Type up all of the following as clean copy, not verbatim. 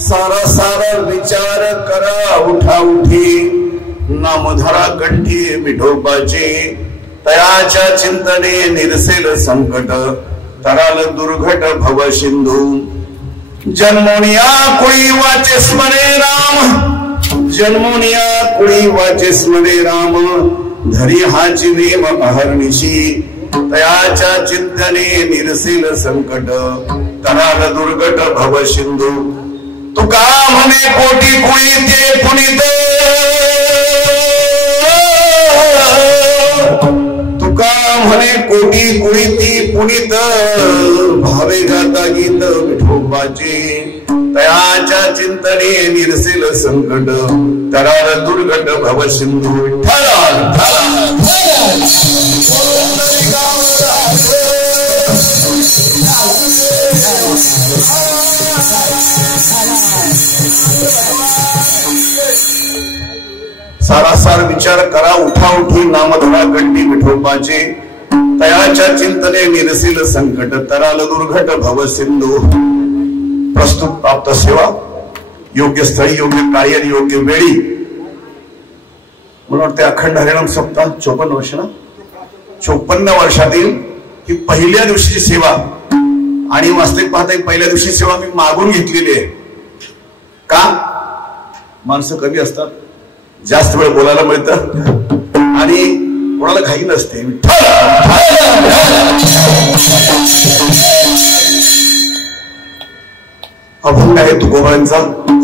सारा सारा विचार करा उठा उठी, नामधरा कंठी विठोबाची, तयाच्या चिंतने निरसेल संकट, तराल दुर्घट भव सिंधू. जन्मोनिया कुळी वाचे स्मरे राम, जन्मोनिया कुळी वाचे स्मरे राम, धरी हाची नेम अहर्निशी, तयाच्या चिंतने निरसेल संकट, तराल दुर्घट भव सिंधू. तुका म्हणे कोटी कुळी ते पुनित, तुका म्हणे कोटी कुळी ती पुनित, भावे गाता गीत विठोबाचे, तयाच्या चिंतने निरसेल संकट, तराल दुर्घट भव सिंधू. सारासार विचार करा उठा उठी, नामधरा कंठी विठोबाचे, तयाच्या चिंतने निरसेल संकट, तराल दुर्घट भव सिंधू. प्रस्तुत प्राप्त सेवा योग्य स्थळी योग्य कार्य आणि योग्य वेळी. मला वाटते अखंड हरिनाम सप्ताह 54 वर्ष ना, 54 वर्षातील ही पहिल्या दिवशीची सेवा. आणि वास्तविक पाहता पहिल्या दिवशी सेवा मी मागून घेतलेली आहे. का? माणसं कमी असतात, जास्त वेळ बोलायला मिळतं आणि कोणाला घाई नसते. अभंग आहे तुकोबांचा,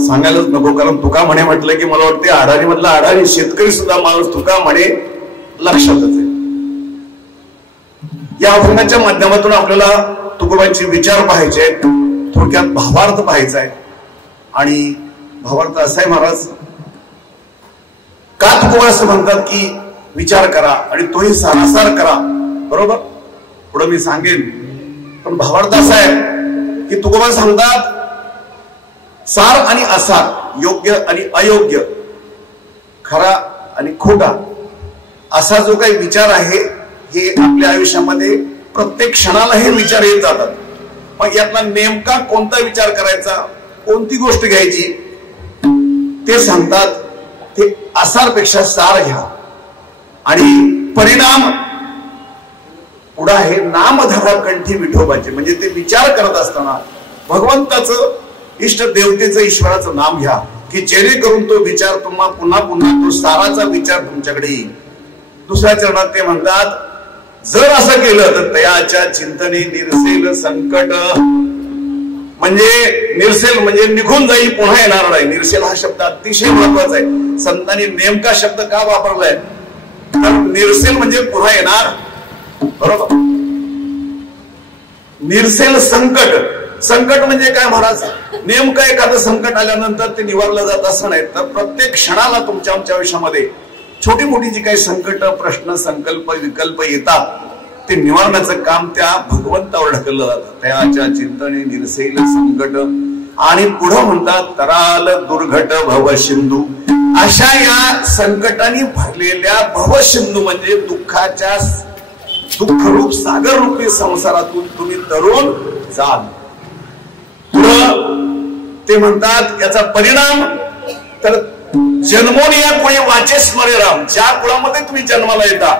सांगायलाच नको, कारण तुका म्हणे म्हटलं की मला वाटते अडाणी मधला अडाणी शेतकरी सुद्धा माणूस तुका म्हणे लक्षातच आहे. या अभंगाच्या माध्यमातून आपल्याला तुकोबांचे विचार पाहायचे आहेत, थोडक्यात भावार्थ पाहायचा आहे. आणि भावार्थ असा आहे महाराज, का तुकोबा असं म्हणतात की विचार करा आणि तोही सारासार करा. बरोबर, पुढे मी सांगेन. पण भावार्थ असा आहे की तुकोबा सांगतात सार आणि असार, योग्य आणि अयोग्य, खरा आणि खोटा, असा जो काही विचार आहे हे आपल्या आयुष्यामध्ये प्रत्येक क्षणाला हे विचार येत जातात. मग यातला नेमका कोणता विचार करायचा, कोणती गोष्ट घ्यायची ते सांगतात. ते असारपेक्षा सार घ्या. आणि परिणाम पुढे आहे नामधरा कंठी विठोबाचे, म्हणजे ते विचार करत असताना भगवंताचं, इष्ट देवतेचं, ईश्वराचं नाम घ्या की जेणेकरून तो विचार तुम्हाला पुन्हा पुन्हा तो साराचा विचार तुमच्याकडे येईल. दुसऱ्या चरणात ते म्हणतात, जर असं केलं तर तयाच्या चिंतने निरसेल संकट, म्हणजे निरसेल म्हणजे निघून जाईल, पुन्हा येणार नाही. निरसेल हा शब्द अतिशय महत्वाचा आहे. संतांनी नेमका शब्द का वापरलाय तर निरसेल म्हणजे पुन्हा येणार. बरोबर. निरसेल संकट, संकट म्हणजे काय महाराज, नेमकं एखादं संकट आल्यानंतर ते निवारलं जात असं नाही, तर प्रत्येक क्षणाला तुमच्या आमच्या आयुष्यामध्ये छोटी मोठी जी काही संकट, प्रश्न, संकल्प, विकल्प येतात ते निवारण्याचं काम त्या भगवंतावर ढकललं जातं. त्याच्या चिंतने निरसेल संकट. आणि पुढे म्हणतात तराल दुर्घट भव सिंधू. अशा या संकटाने भरलेल्या भव सिंधू म्हणजे दुःखाच्या, दुःखरूप सागर रूपी संसारातून तुम्ही तरुण जाल. ते म्हणतात याचा परिणाम तर जन्मोनिया कुळी वाचे स्मरे राम. ज्या कुळामध्ये तुम्ही जन्माला येता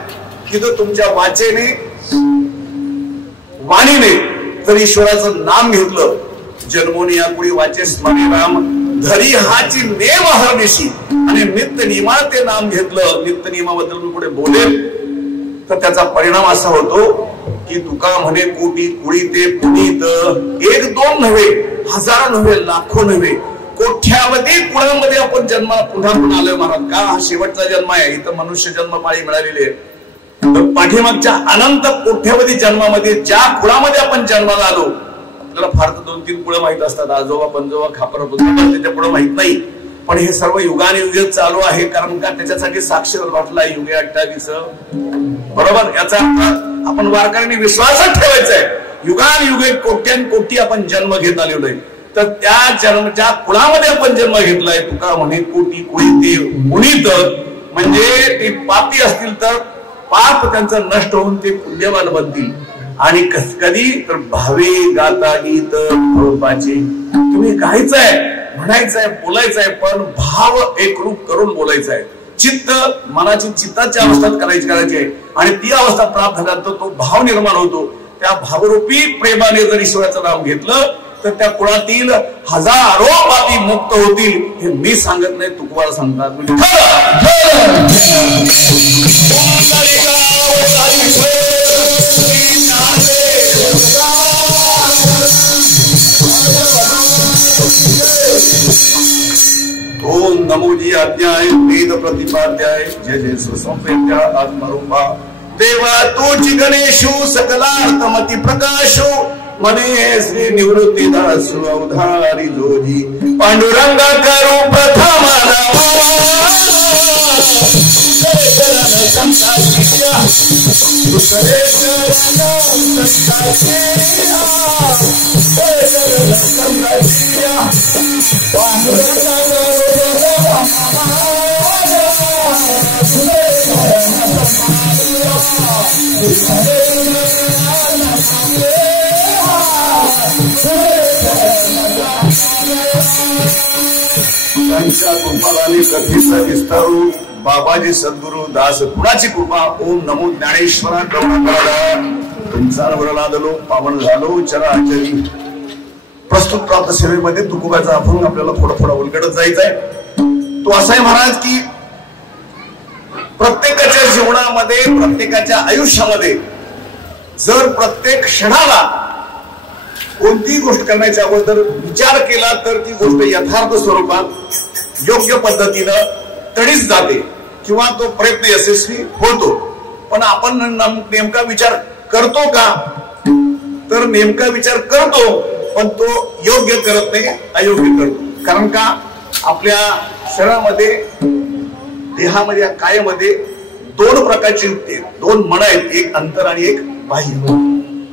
तिथं तुमच्या वाचेने, वाणीने जर ईश्वराचं नाम घेतलं, जन्मोनिया कुळी वाचे स्मरे राम, धरी हाची नेम हरनिशी, आणि नित्य नियमात ते नाम घेतलं, नित्य नियमाबद्दल मी पुढे बोलेल, तर त्याचा परिणाम असा होतो की तुका म्हणे कोटी कुळी ते पुनीत. एक दोन नव्हे, हजारो नव्हे, लाखो नव्हे, कोट्यावधी कुळामध्ये आपण जन्माला पुन्हा पुन्हा आलोय महाराज. का? हा शेवटचा जन्म आहे. इथं मनुष्य जन्मपाळी मिळालेली आहे. तर पाठीमागच्या अनंत कोट्यावधी जन्मामध्ये ज्या कुळामध्ये आपण जन्माला आलो, आपल्याला फार तर 2-3 कुळं माहित असतात, आजोबा, पंजोबा, खापर, त्याच्या पुढे माहित नाही. पण हे सर्व युगानुयुग चालू आहे, कारण का त्याच्यासाठी साक्षर वाटला युगे 28. बरोबर. याचा अर्थ आपण वारकऱ्यांनी विश्वासात ठेवायचा आहे. युगानुयुगे कोट्यान-कोटी आपण जन्म घेत आलेलो आहे. तर त्या जन्मच्या कुळामध्ये आपण जन्म घेतलाय. तुका म्हणे कोटी कुळी ते पुनीत, म्हणजे ते पापी असतील तर पाप त्यांचं नष्ट होऊन ते पुण्यवान बनतील. आणि कधी तर भावे गाता गीत विठोबाचे. तुम्ही गायचंय, म्हणायचंय, बोलायचंय, पण भाव एकरूप करून बोलायचं आहे. चित्त मनाची चित्ताची अवस्था करायची आहे आणि ती अवस्था प्राप्त झाल्यानंतर तो भाव निर्माण होतो. त्या भावरूपी प्रेमाने जर ईश्वराचं नाव घेतलं तर त्या कुळातील हजारो पापी मुक्त होतील. हे मी सांगत नाही, तुकोबा सांगतात. ओम नमोजी अध्याय वेद प्रतिपाध्याय जय जय सुसंवेद्या आत्मरूपा देवा तोची गणेशु सकलार्थमती प्रकाशो मने श्री निवृत्ती दासु अवधारी जोजी पांडुरंगा करू प्रथम त्यांच्या कृपालाने कथेचा विस्तारू बाबाजी सद्गुरु दास कुणाची कृपा. ओम नमो ज्ञानेश्वरा करुणा तुमचा नवरलादलो पावन झालो चराचरी. प्रस्तुत प्राप्त सेवेमध्ये तुकोबाचा अभंग आपल्याला थोडा उलगडत जायचंय. तो असा आहे महाराज की प्रत्येकाच्या जीवनामध्ये, प्रत्येकाच्या आयुष्यामध्ये जर प्रत्येक क्षणाला कोणतीही गोष्ट करण्याच्या अगोदर विचार केला तर ती गोष्ट यथार्थ स्वरूपात योग्य पद्धतीनं तडीच जाते किंवा तो प्रयत्न यशस्वी होतो. पण आपण नेमका विचार करतो का? तर नेमका विचार करतो पण तो योग्य करत नाही, अयोग्य करतो. कारण का आपल्या शरीरामध्ये, देहामध्ये, कायामध्ये दोन प्रकारची दोन मन आहेत, एक अंतर आणि एक बाह्य.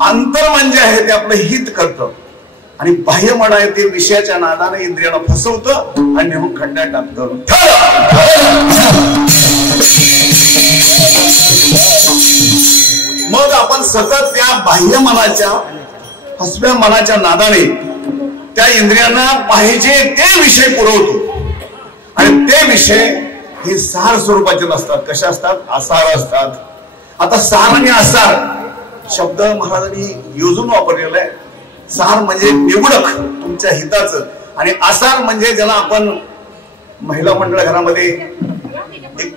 अंतर म्हणजे आहे ते आपलं हित करतं आणि बाह्य मन आहे ते विषयाच्या नादाने इंद्रियांना फसवतं आणि नेहून खड्ड्यात टाकतं. मग आपण सतत त्या बाह्य मनाच्या, फसव्या मनाच्या नादाने त्या इंद्रियांना पाहिजे ते विषय पुरवतो आणि ते विषय हे सार स्वरूपाचे नसतात. कशा असतात? आसार असतात. आता सार आणि आसार शब्द महाराजांनी योजून वापरलेला आहे. सार म्हणजे निवडक तुमच्या हिताचं आणि आसार म्हणजे ज्याला आपण महिला मंडळ घरामध्ये एक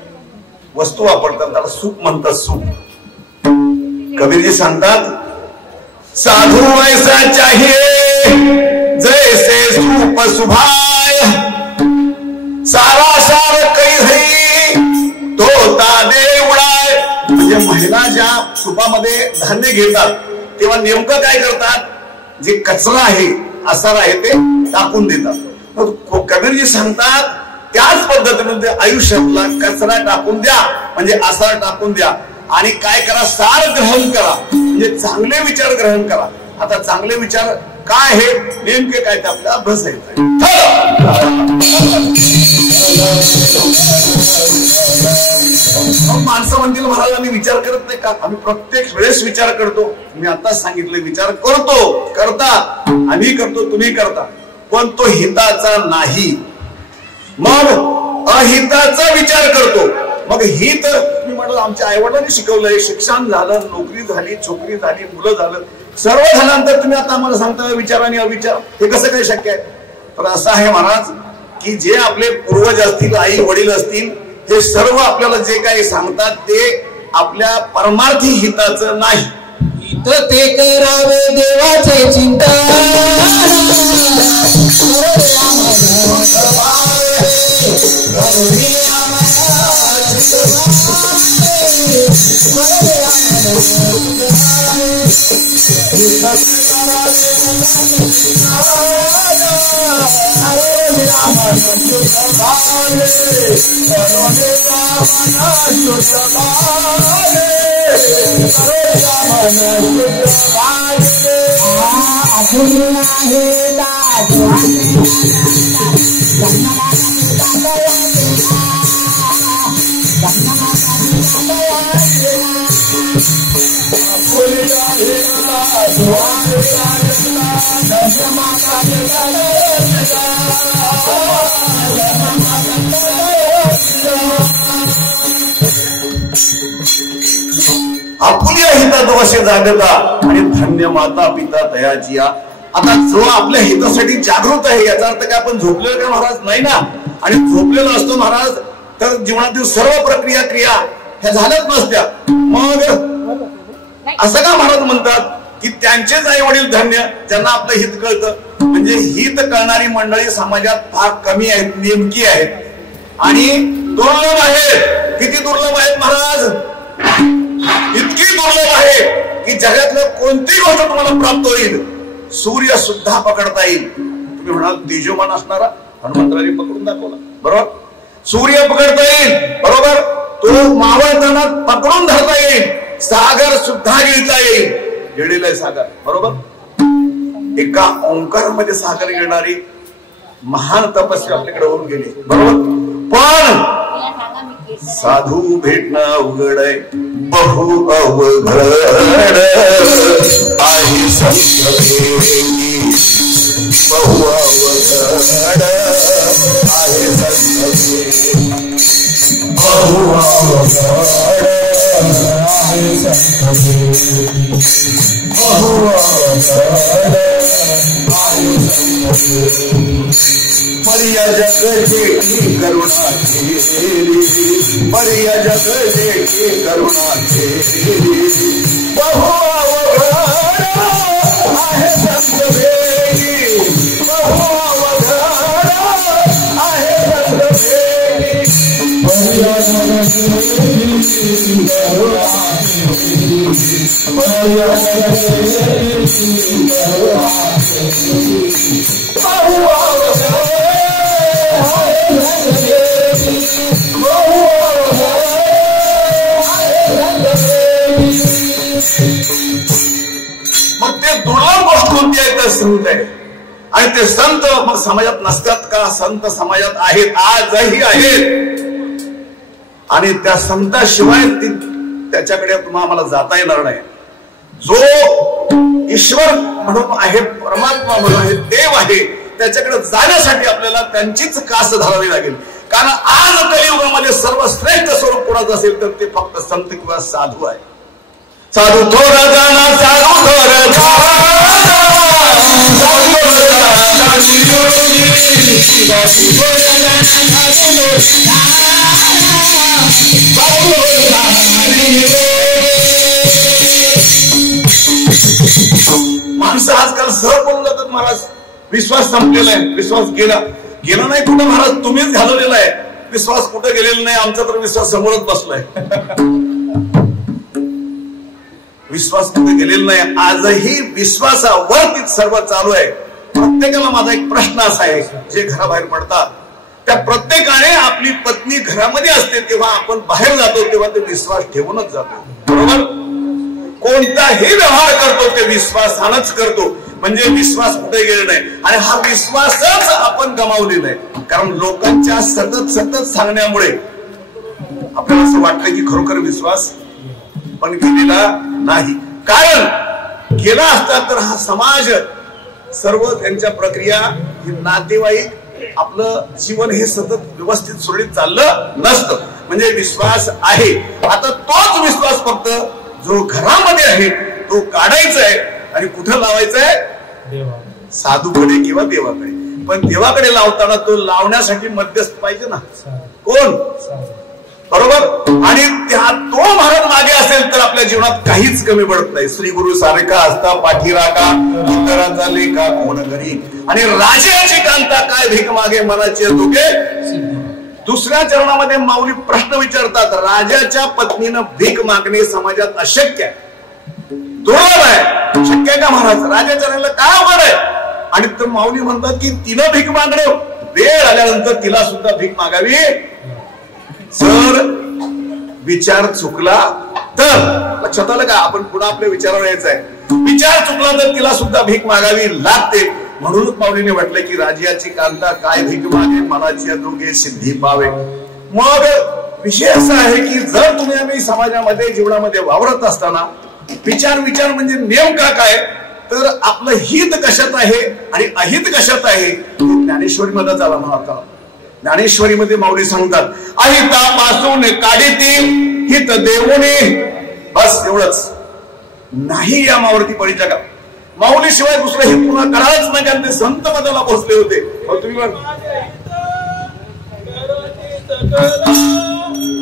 वस्तू वापरतात त्याला सूप म्हणतात. सूप. कबीरजी सांगतात साधू ऐसा चाहिए जैसे सूप सुभाय सारा सार कई तोता दे उडाय. म्हणजे महिला ज्या सुपामध्ये धान्य घेतात तेव्हा नेमकं काय करतात? जे कचरा आहे, आसार आहे ते टाकून देतात. कबीरजी सांगतात त्याच पद्धतीने आयुष्यातला कचरा टाकून द्या म्हणजे आसार टाकून द्या आणि काय करा? सार ग्रहण करा म्हणजे चांगले विचार ग्रहण करा. आता चांगले विचार काय आहे, नेमके काय ते आपल्याला अभ्यास आहे. माणसं म्हणतील महाराज आम्ही विचार करत नाही का? आम्ही प्रत्येक वेळेस विचार करतो. मी आता सांगितलं विचार करतो, करता, आम्ही करतो, तुम्ही करता, पण तो हिताचा नाही. मग अहिताचा विचार करतो. मग हित मी म्हटलं आमच्या आईवडिलांनी शिकवलंय, शिक्षण झालं, नोकरी झाली, छोकरी झाली, मुलं झालं, सर्व झाल्यानंतर तुम्ही आता आम्हाला सांगता विचार आणि अविचार, हे कसं काही शक्य आहे? तर असं आहे महाराज की जे आपले पूर्वज असतील, आई वडील असतील, हे सर्व आपल्याला जे काही सांगतात ते आपल्या परमार्थी हिताचं नाही. हित ते करावे देवाचे चिंतन आपुल्या हितात वशे जागता आणि धन्य माता पिता तयाची. आता जो आपल्या हितासाठी जागृत आहे याचा अर्थ काय आपण झोपलेलो का महाराज? नाही ना. आणि झोपलेलो असतो महाराज तर जीवनातील सर्व प्रक्रिया क्रिया ह्या झाल्याच नसत्या. मग असं का महाराज म्हणतात की त्यांचेच आई वडील धन्य ज्यांना आपलं हित कळतं. म्हणजे हित कळणारी मंडळी समाजात फार कमी आहेत, नेमकी आहेत आणि दुर्लभ आहेत. किती दुर्लभ आहेत महाराज? इतकी दुर्लभ आहे की जगातलं कोणतीही गोष्ट तुम्हाला प्राप्त होईल. सूर्य सुद्धा पकडता येईल. तुम्ही म्हणाल तेजोमान असणारा हनुमंतराजी पकडून दाखवला, बरोबर. सूर्य पकडता येईल, बरोबर. तो मावळताना पकडून धरता येईल. सागर सुद्धा गिळता येईल. गिळलेला आहे सागर, बरोबर. एका ओंकार मध्ये सागर गिळणारी महान तपस्वी आपल्याकडे होऊन गेली, बरोबर. पण साधू भेटणं अवघड आहे, बहु अवघड आहे संत भेटी, बहु अवघड आहे संत भेटी, बहु अवघड आहे संत भेटी, बहु अवघड आहे संत भेटी. मरिया जग जेठी करुणा केली, मरिया जग जेठी करुणा केली, बहु अवघड आहे संत भेटी, बहु अवघड आहे संत भेटी. मरिया जग जेठी करुणा केली, मरिया जग जेठी करुणा केली, बहु अवघड. मग ते दुर्लभ गोष्ट कोणती आहे तर संत आहे. आणि ते संत मग समाजात नसतात का? संत समाजात आहेत, आजही आहेत. आणि त्या संताशिवाय त्याच्याकडे तुम्हाला जाता येणार नाही. जो ईश्वर म्हणून आहे, परमात्मा म्हणून आहे, देव आहे, त्याच्याकडे जाण्यासाठी आपल्याला त्यांचीच कास धरावी लागेल. कारण आज कलियुगामध्ये सर्वश्रेष्ठ स्वरूप कोणाचं असेल तर ते फक्त संत किंवा साधू आहे. साधू थोडा जाणा, साधू थोडा माणसं आजकाल सहज बोलून जातात महाराज. विश्वास संपलेला आहे, विश्वास गेला नाही कुठं महाराज, तुम्हीच घालवलेला आहे. विश्वास कुठं गेलेला नाही, आमचा तर विश्वास समोरच बसलाय. विश्वास कुठे गेलेला नाही, आजही विश्वासावरती सर्व चालू आहे. प्रत्येकाला माझा एक प्रश्न असा आहे, जे घराबाहेर पडतात त्या प्रत्येकाने आपली पत्नी घरामध्ये असते तेव्हा आपण बाहेर जातो तेव्हा ते विश्वास ठेवूनच जातो, बरोबर. कोणताही व्यवहार करतो ते विश्वासानच करतो. म्हणजे विश्वास कुठे गेला नाही. आणि हा विश्वासच आपण गमावलेला आहे. कारण लोकांच्या सतत सांगण्यामुळे आपल्याला असं वाटतं की खरोखर विश्वास पण केलेला नाही. कारण केला असता तर हा समाज, सर्व त्यांच्या प्रक्रिया, नातेवाईक, आपलं जीवन हे सतत व्यवस्थित सुरळीत चाललं नसतं. म्हणजे विश्वास आहे. आता तोच विश्वास फक्त जो घरामध्ये आहे तो काढायचा आहे आणि कुठं लावायचा आहे? साधूकडे किंवा देवाकडे. पण देवाकडे लावताना तो लावण्यासाठी मध्यस्थ पाहिजे ना. कोण? बरोबर. आणि तो महाराज मागे असेल तर आपल्या जीवनात काहीच कमी पडत नाही. श्री गुरु सारखा असता पाठीराखा, इतराचा लेखा कोण घरी, आणि राजाची कांता काय भीक मागे मनाचे दुखे. दुसऱ्या चरणामध्ये माऊली प्रश्न विचारतात, राजाच्या पत्नीनं भीक मागणे समाजात अशक्य आहे, दुर्लभ आहे, शक्य आहे का महाराज? राजाच्या राजाला काय अवघड आहे? आणि तर माऊली म्हणतात की तिनं भीक मागणं, वेळ आल्यानंतर तिला सुद्धा भीक मागावी. जर विचार चुकला तर, लक्षात आलं का? आपण पुन्हा आपल्या विचारावर यायचं आहे. विचार चुकला तर तिला सुद्धा भीक मागावी लागते. म्हणूनच माऊलीने म्हटलं की राजाची कांता काय भीक मागे मनाची दोघे सिद्धी पावे. मग विषय असा आहे की जर तुम्ही आम्ही समाजामध्ये जीवनामध्ये वावरत असताना विचार म्हणजे नेमका काय, तर आपलं हित कशात आहे आणि अहित कशात आहे ज्ञानेश्वरी मध्ये झाला म्हणा. ज्ञानेश्वरी मध्ये माऊली सांगतात, अहितापासून काढीती हित देऊने बस एवढंच. नाही या मावरती पडी जगात. माऊली शिवाय दुसरं हे पुन्हा कळालंच नाही. आणि ते संत पदाला पोहोचले होते. तुम्ही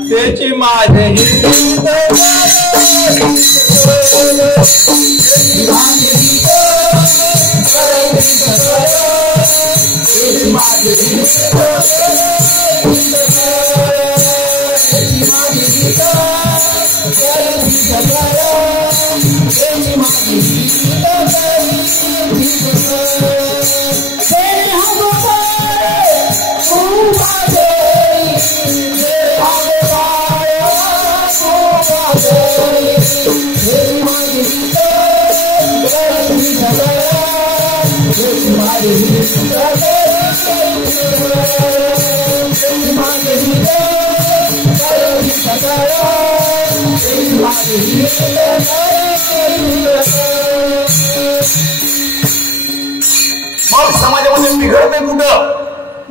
त्याची माझे मग समाजामध्ये बिघडते कुठं?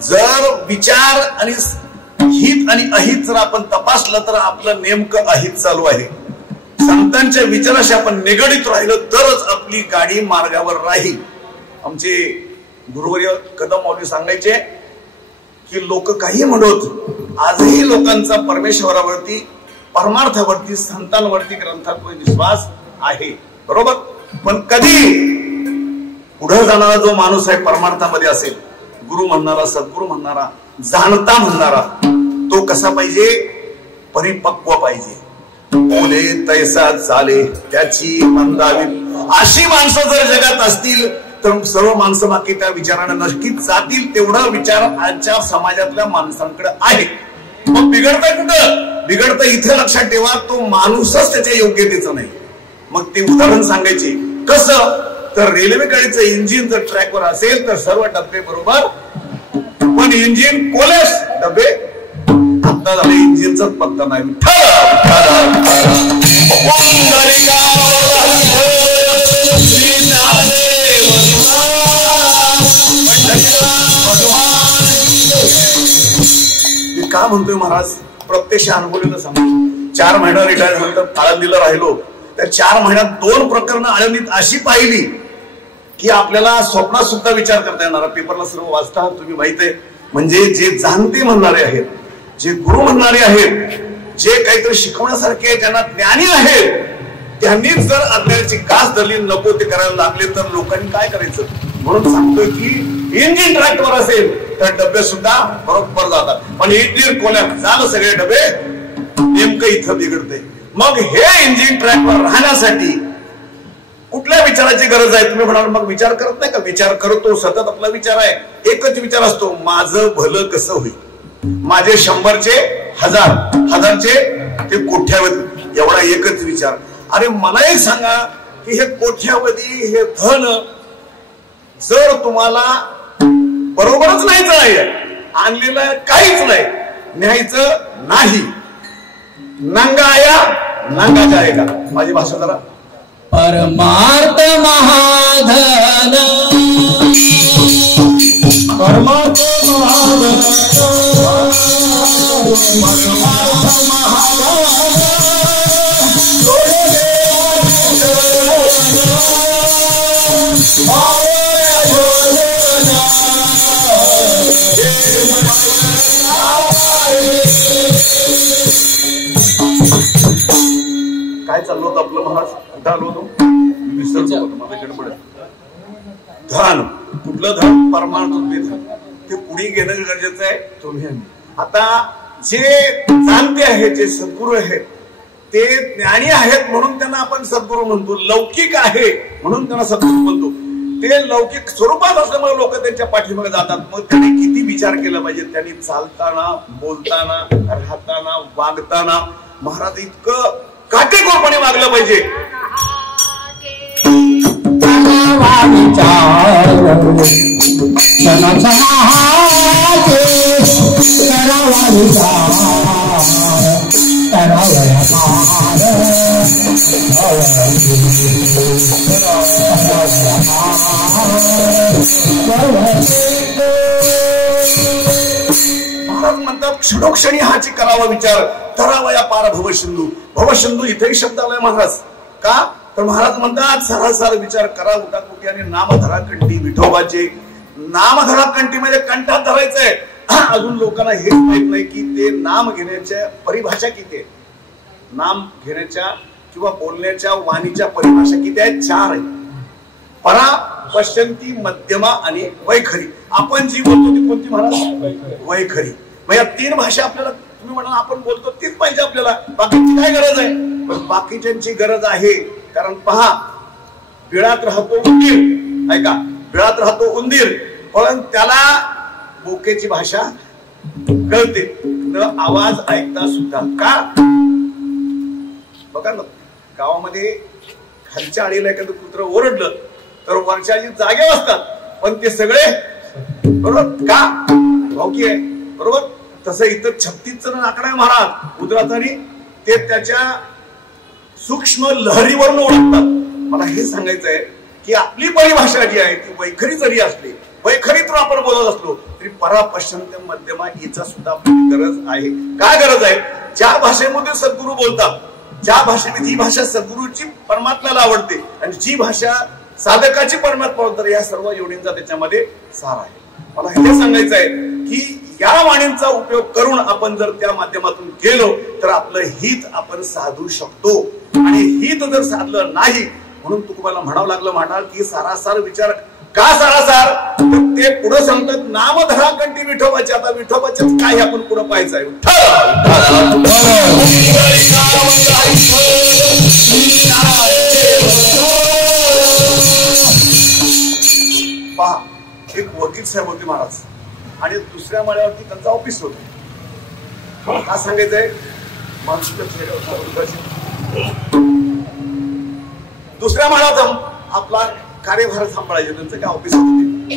जर विचार आणि हित आणि अहित जर आपण तपासलं तर आपलं नेमकं अहित चालू आहे. संतांच्या विचाराशी आपण निगडीत राहिलं तरच आपली गाडी मार्गावर राहील. आमचे गुरुवर्य कदम माऊली सांगायचे की लोक काही म्हणत, आजही लोकांचा परमेश्वरावरती, परमार्थावरती, संतांवरती, ग्रंथांवर विश्वास आहे. बरोबर. पण कधी पुढे जाणारा जो माणूस आहे परमार्थामध्ये असेल, गुरु म्हणणारा, सद्गुरु म्हणणारा, जाणता म्हणणारा, तो कसा पाहिजे? परिपक्व पाहिजे. बोले तैसा चाले त्याची मंदावी. अशी माणसं जर जगात असतील तर सर्व माणसं बाकी त्या विचाराने नक्कीच जातील. तेवढा विचार आजच्या समाजातल्या माणसांकडे आहे. मग बिघडतंय कुठं? बिघडतं इथे लक्षात ठेवा, तो माणूसच त्याच्या योग्यतेचं नाही. मग ते उदाहरण सांगायचे कसं? तर रेल्वे गाडीचं इंजिन जर ट्रॅकवर असेल तर सर्व डबे बरोबर, पण इंजिन कोलेस डबे आता झाले इंजिनचाच पत्ता नाही. का म्हणतोय महाराज? प्रत्यक्ष अनुभवलेलं सांगतो. 4 महिना रिटायर झालं, आळंदीला राहिलो. त्या 4 महिन्यात 2 प्रकरणं आळंदीत अशी पाहिली की आपल्याला स्वप्नात सुद्धा विचार करता येणार. पेपरला सर्व वाचता तुम्ही माहित आहे. म्हणजे जे जाणते म्हणणारे आहेत, जे गुरु म्हणणारे आहेत, जे काहीतरी शिकवण्यासारखे ज्यांना ज्ञानी आहेत, त्यांनीच जर अज्ञानाची कास धरली, नको ते करायला लागले तर लोकांनी काय करायचं? म्हणून सांगतोय की इंजिन ट्रॅकवर असेल तर डबे सुद्धा बरोबर जातात, पण इंजिन कोल्याप झालं सगळे डबे, नेमकं इथं बिघडते. मग हे इंजिन ट्रॅकवर राहण्यासाठी कुठल्या विचाराची गरज आहे? तुम्ही म्हणाल मग विचार करत नाही का? विचार करतो, सतत आपला विचार आहे. एकच विचार असतो, माझं भलं कसं होईल. माझे 100चे 1000, 1000चे ते कोट्यावधी, एवढा एकच विचार. अरे मला एक सांगा की हे कोट्यावधी, हे धन जर तुम्हाला बरोबरच न्यायचं आहे, आणलेलं काहीच नाही, न्यायचं नाही, नंगा आया नंगा जाएगा. माझी भाषा जरा. परमार्थ महाधन, परमार्थ महाधन, काय चाललं होतं आपलं महाराज? कुठं आलो होतो? विसरलो होतो, माझं गडबड. धन, कुठलं धन? परमार्थरूपी धन. ते पुढे घेणं गरजेचं आहे. तुम्ही आता जे जाणते आहेत, जे सद्गुरू आहेत, ते ज्ञानी आहेत म्हणून त्यांना आपण सद्गुरू म्हणतो. लौकिक आहे म्हणून त्यांना सद्गुरू म्हणतो. ते लौकिक स्वरूपात असल्यामुळे लोक त्यांच्या पाठीमागे जातात. मग त्यांनी किती विचार केला पाहिजे? त्यांनी चालताना, बोलताना, राहताना, वागताना महाराज इतकं काटेकोरपणे वागलं पाहिजे. महाराज म्हणतात क्षणोक्षणी हाची करावा विचार, करावा या पार भव सिंधू. भवसिंधू इथेही शब्द आलाय महाराज. का तर महाराज म्हणतात सारासार विचार करा उठाकुटी आणि नामधरा कंठी विठोबाचे. नामधरा कंठी म्हणजे कंठात धरायचंय. अजून लोकांना हेच माहित नाही की ते नाम घेण्याच्या परिभाषा किती आहे. नाम घेण्याच्या किंवा बोलण्याच्या वाणीच्या परिभाषा किती आहेत? 4 आहेत. परा, पश्चंती, मध्यमा आणि वैखरी. आपण जी बोलतो ती कोणती महाराज? वैखरी. मग या 3 भाषा आपल्याला तुम्ही म्हणा आपण बोलतो तीच पाहिजे आपल्याला. बाकीची काय गरज आहे? पण बाकीच्यांची गरज आहे. कारण पहा, बिळात राहतो उंदीर. ऐका, बिळात राहतो उंदीर पण त्याला बोकेची भाषा कळते, न आवाज ऐकता सुद्धा. का? बघा ना, गावामध्ये खालच्या आळीला एखादं कुत्र ओरडलं तर वरच्या जागे असतात पण ते सगळे बरोबर का भावकी आहे. बरोबर तसं इथं 36 आकडा आहे महाराज उदराचा आणि ते त्याच्या सूक्ष्म लहरीवरून ओळखतात. मला हे सांगायचं आहे की आपली परिभाषा जी आहे ती वैखरी जरी असली, वैखरीतून आपण बोलत असलो तरी परा, पश्चंत, मध्यमा याचा सुद्धा आपली गरज आहे. काय गरज आहे? ज्या भाषेमध्ये सद्गुरू बोलतात, ज्या भाषेने जी भाषा सद्गुरूची परमात्म्याला आवडते आणि जी भाषा साधकाची परमात्मा आवडते, या सर्व योनींचा त्याच्यामध्ये सार आहे. मला हे सांगायचं आहे की या वाणींचा उपयोग करून आपण जर त्या माध्यमातून गेलो तर आपलं हित आपण साधू शकतो. आणि हित जर साधलं नाही म्हणून तुम्हाला म्हणावं लागलं म्हणाल की सारासार विचार. का सारासार? तर ते पुढे सांगतात नामधरा कंठी विठोबाचे. आता विठोबाचे काय आपण पुढे पाहायचं आहे? पहा, एक वकील साहेब होते महाराज आणि दुसऱ्या माळ्यावरती त्यांचं ऑफिस होतं. काय सांगायचंय? दुसऱ्या माळ्यावर आपला कार्यभार सांभाळायचे त्यांचं काय ऑफिस होते.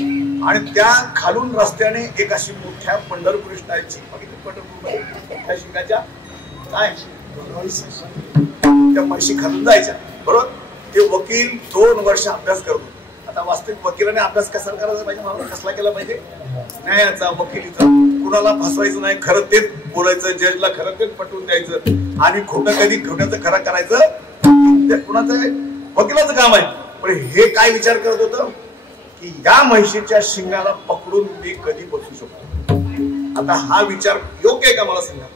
आणि त्या खालून रस्त्याने एक अशी मोठ्या पंढरपूर स्टाईलची पंढरपूर शिकायच्या काय त्या म्हशी खालून जायच्या. बरोबर ते वकील 2 वर्ष अभ्यास करतो. आता वास्तविक वकिलाने अभ्यास कसा करायचा पाहिजे? मला कसला केला पाहिजे? न्यायाचा, वकिलीचा. कुणाला फसवायचं नाही, खरं तेच बोलायचं, जजला खरं तेच पटवून द्यायचं आणि खोटं कधी खोट्याचं खरं करायचं ते कुणाचं वकिलाचं काम आहे. पण हे काय विचार करत होतं की या म्हशीच्या शिंगाला पकडून मी कधी बसू शकतो. आता हा विचार योग्य आहे का मला सांगा?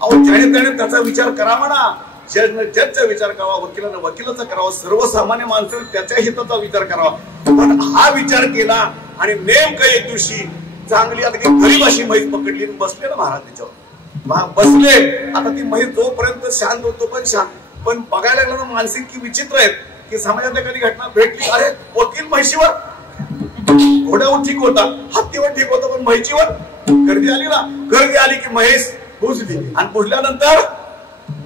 अहो ज्याने त्याने त्याचा विचार करावा ना. जजने जजचा विचार करावा, वकिलानं वकिलाचा करावा, सर्वसामान्य माणसाने त्याच्या हिताचा विचार करावा. पण हा विचार केला आणि नेमकं एक दिवशी चांगली अगदी गरीब अशी म्हैस पकडली आणि बसले ना महाराज त्याच्यावर. बसले. आता ती म्हैस जोपर्यंत शांत होतो पण शांत. पण बघायला लागलं ना मानसिक की विचित्र आहेत की समाजात एखादी घटना भेटली, अरे वकील म्हशीवर, घोड्यावर ठीक होता, हत्तीवर ठीक होता, पण म्हशीवर गर्दी आली ना. गर्दी आली की म्हैस पुजली आणि पुजल्यानंतर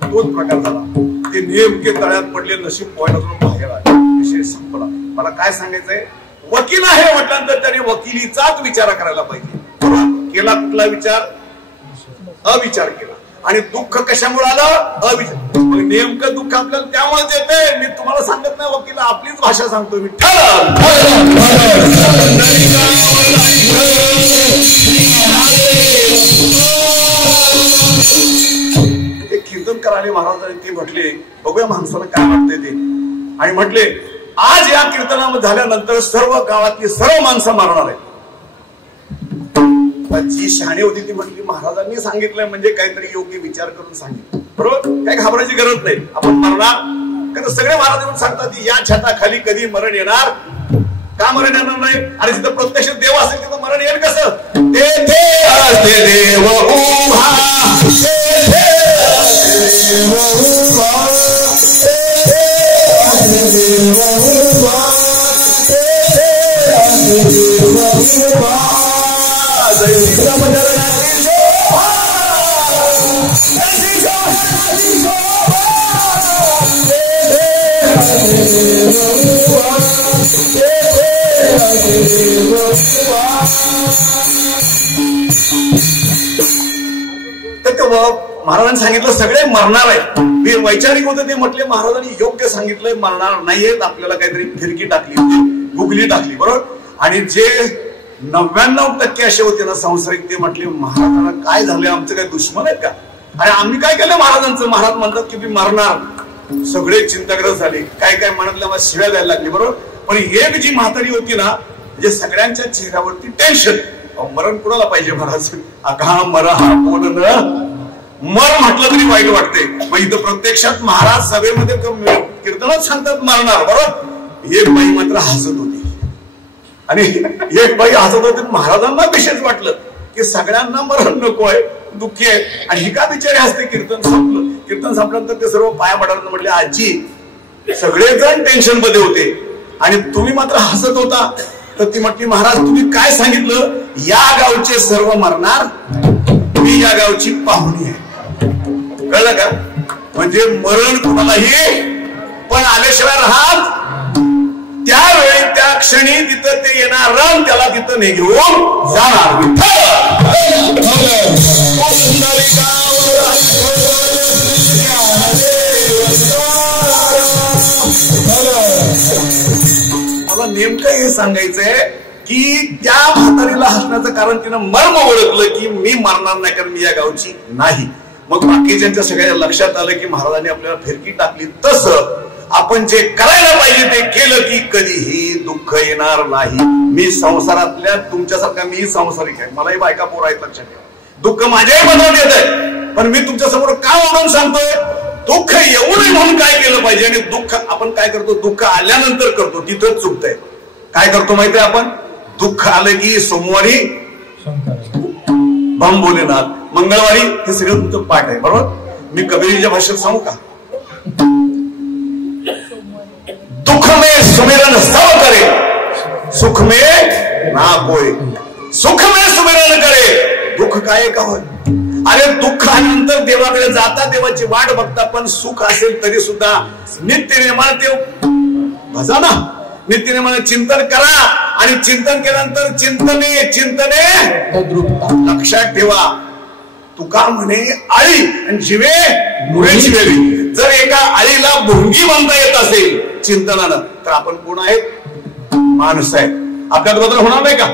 2 प्रकार झाला. ते नेमके तळ्यात पडले, नशीब पोहायला बाहेर आले, विषय संपला. मला काय सांगायचंय? वकील आहे म्हटल्यानंतर त्याने वकिलीचाच विचार करायला पाहिजे. केला कुठला विचार? अविचार केला. आणि दुःख कशामुळे आलं? अविचार. मग नेमकं दुःख आपल्याला त्यामुळे येते. मी तुम्हाला सांगत नाही वकील, आपलीच भाषा सांगतो मी. एक कीर्तनकार आले महाराजांनी, ते म्हटले बघूया माणसाला काय वाटतंय ते. आणि म्हटले आज या कीर्तनामध्ये झाल्यानंतर सर्व गावातली सर्व माणसं मरणार आहे. जी शहाणी होती ती म्हटली महाराजांनी सांगितलंय म्हणजे काहीतरी योग्य विचार करून सांगितलं. बरोबर, काही घाबरायची गरज नाही, आपण मरणार. कारण सगळे महाराज येऊन सांगतात या छताखाली कधी मरण येणार? का मरण येणार नाही? अरे तिथं प्रत्यक्ष देव असेल तिथं मरण येईल कसं? देव उभा, महाराजांनी सांगितलं सगळे मरणार आहेत. मी वैचारिक होते ते म्हटले महाराजांनी योग्य सांगितलंय मरणार नाहीयेत. आपल्याला काहीतरी फिरकी टाकली, गुगली टाकली. बरोबर. आणि जे 99% असे होते ना संसारिक, ते म्हटले महाराजांना काय झाले, आमचे काही दुश्मन आहेत का? आणि आम्ही काय केलं महाराजांचं? महाराज म्हणतात की मी मरणार. सगळे चिंताग्रस्त झाले, काय काय मनातल्या मला शिव्या द्यायला लागली, बरोबर. पण एक जी म्हातारी होती ना, म्हणजे सगळ्यांच्या चेहऱ्यावरती टेन्शन. मरण कुणाला पाहिजे महाराज? अका मरा हा बोल मर म्हटलं तरी वाईट वाटते. मग इथं प्रत्यक्षात महाराज सभेमध्ये कीर्तनच सांगतात मरणार, बरोबर. एक बाई मात्र हसत होती आणि एक बाई हसत होती. महाराजांना विशेष वाटलं की सगळ्यांना मरण नको आहे, दुःखी आहे, आणि ही का बिचारी हसते? कीर्तन संपलं. कीर्तन संपल्यानंतर ते सर्व पाया पडायला म्हटले, आजी सगळेजण टेन्शन मध्ये होते आणि तुम्ही मात्र हसत होता. तर ती म्हटली, महाराज तुम्ही काय सांगितलं? या गावचे सर्व मरणार, मी या गावची पाहुणी आहे. कळलं का? म्हणजे मरण कुणालाही पण आल्याशिवाय राहत. त्यावेळी त्या क्षणी तिथं ते येणार, त्याला तिथं घेऊन जाणार. मला नेमकं हे सांगायचंय की त्या म्हातारीला हसण्याचं कारण तिनं मर्म ओळखलं की मी मरणार नाही, कारण मी या गावची नाही. मग बाकीच्यांच्या सगळ्या लक्षात आलं की महाराजांनी आपल्याला फिरकी टाकली. तसं आपण जे करायला पाहिजे ते केलं की कधीही दुःख येणार नाही. मी संसारातल्या तुमच्यासारखा मी संसारिक आहे, मलाही बायका पोर आहेत, लक्षात ठेवा. दुःख माझ्याही मनात येत आहे, पण मी तुमच्या समोर का म्हणून सांगतोय? दुःख येऊ नये म्हणून काय केलं पाहिजे. आणि दुःख आपण काय करतो? दुःख आल्यानंतर करतो, तिथंच चुकतंय. काय करतो माहितीये आपण? दुःख आलं की सोमवारी बम भोलेनाथ, मंगळवारी हे सगळं तुमचं पाठ आहे, बरोबर. मी कबीरच्या भाषेत सांगू का? दुख में सुमिरन सब करे, सुख में ना कोय. सुख में सुमिरन करे, दुःख काय का होय? अरे दुःख आल्यानंतर देवाकडे जाता, देवाची वाट बघता, पण सुख असेल तरी सुद्धा नित्य निर्माण ते भजा ना. नित्य निर्माण चिंतन करा, आणि चिंतन केल्यानंतर चिंतने लक्षात ठेवा. तुका म्हणे आळी आणि जिवे मुळे जिवेली. जर एका आळीला भुंगी बांधता येत असेल चिंतनानं, तर आपण कोण आहेत? माणूस आहे. आपल्यात बदल होणार नाही का?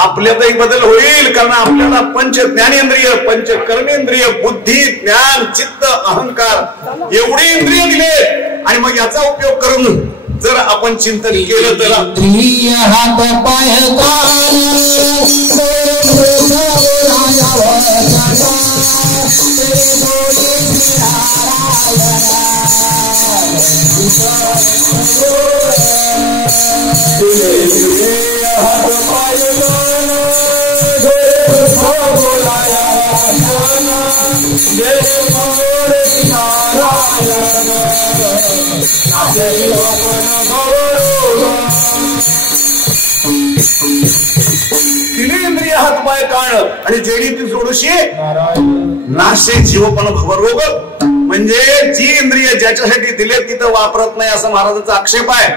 आपल्यातही बदल होईल, कारण आपल्याला पंच ज्ञानेंद्रिय, पंच कर्मेंद्रिय, बुद्धी, ज्ञान, चित्त, अहंकार एवढे इंद्रिय दिले. आणि मग याचा उपयोग करून जर आपण चिंतन केलं तर हात पाय इंद्रिय हातपाय काळ आणि जेडी ती जोडशी नाशे जीवपण भवरोग. म्हणजे जी इंद्रिय ज्याच्यासाठी दिले तिथं वापरत नाही असं महाराजांचा आक्षेप आहे.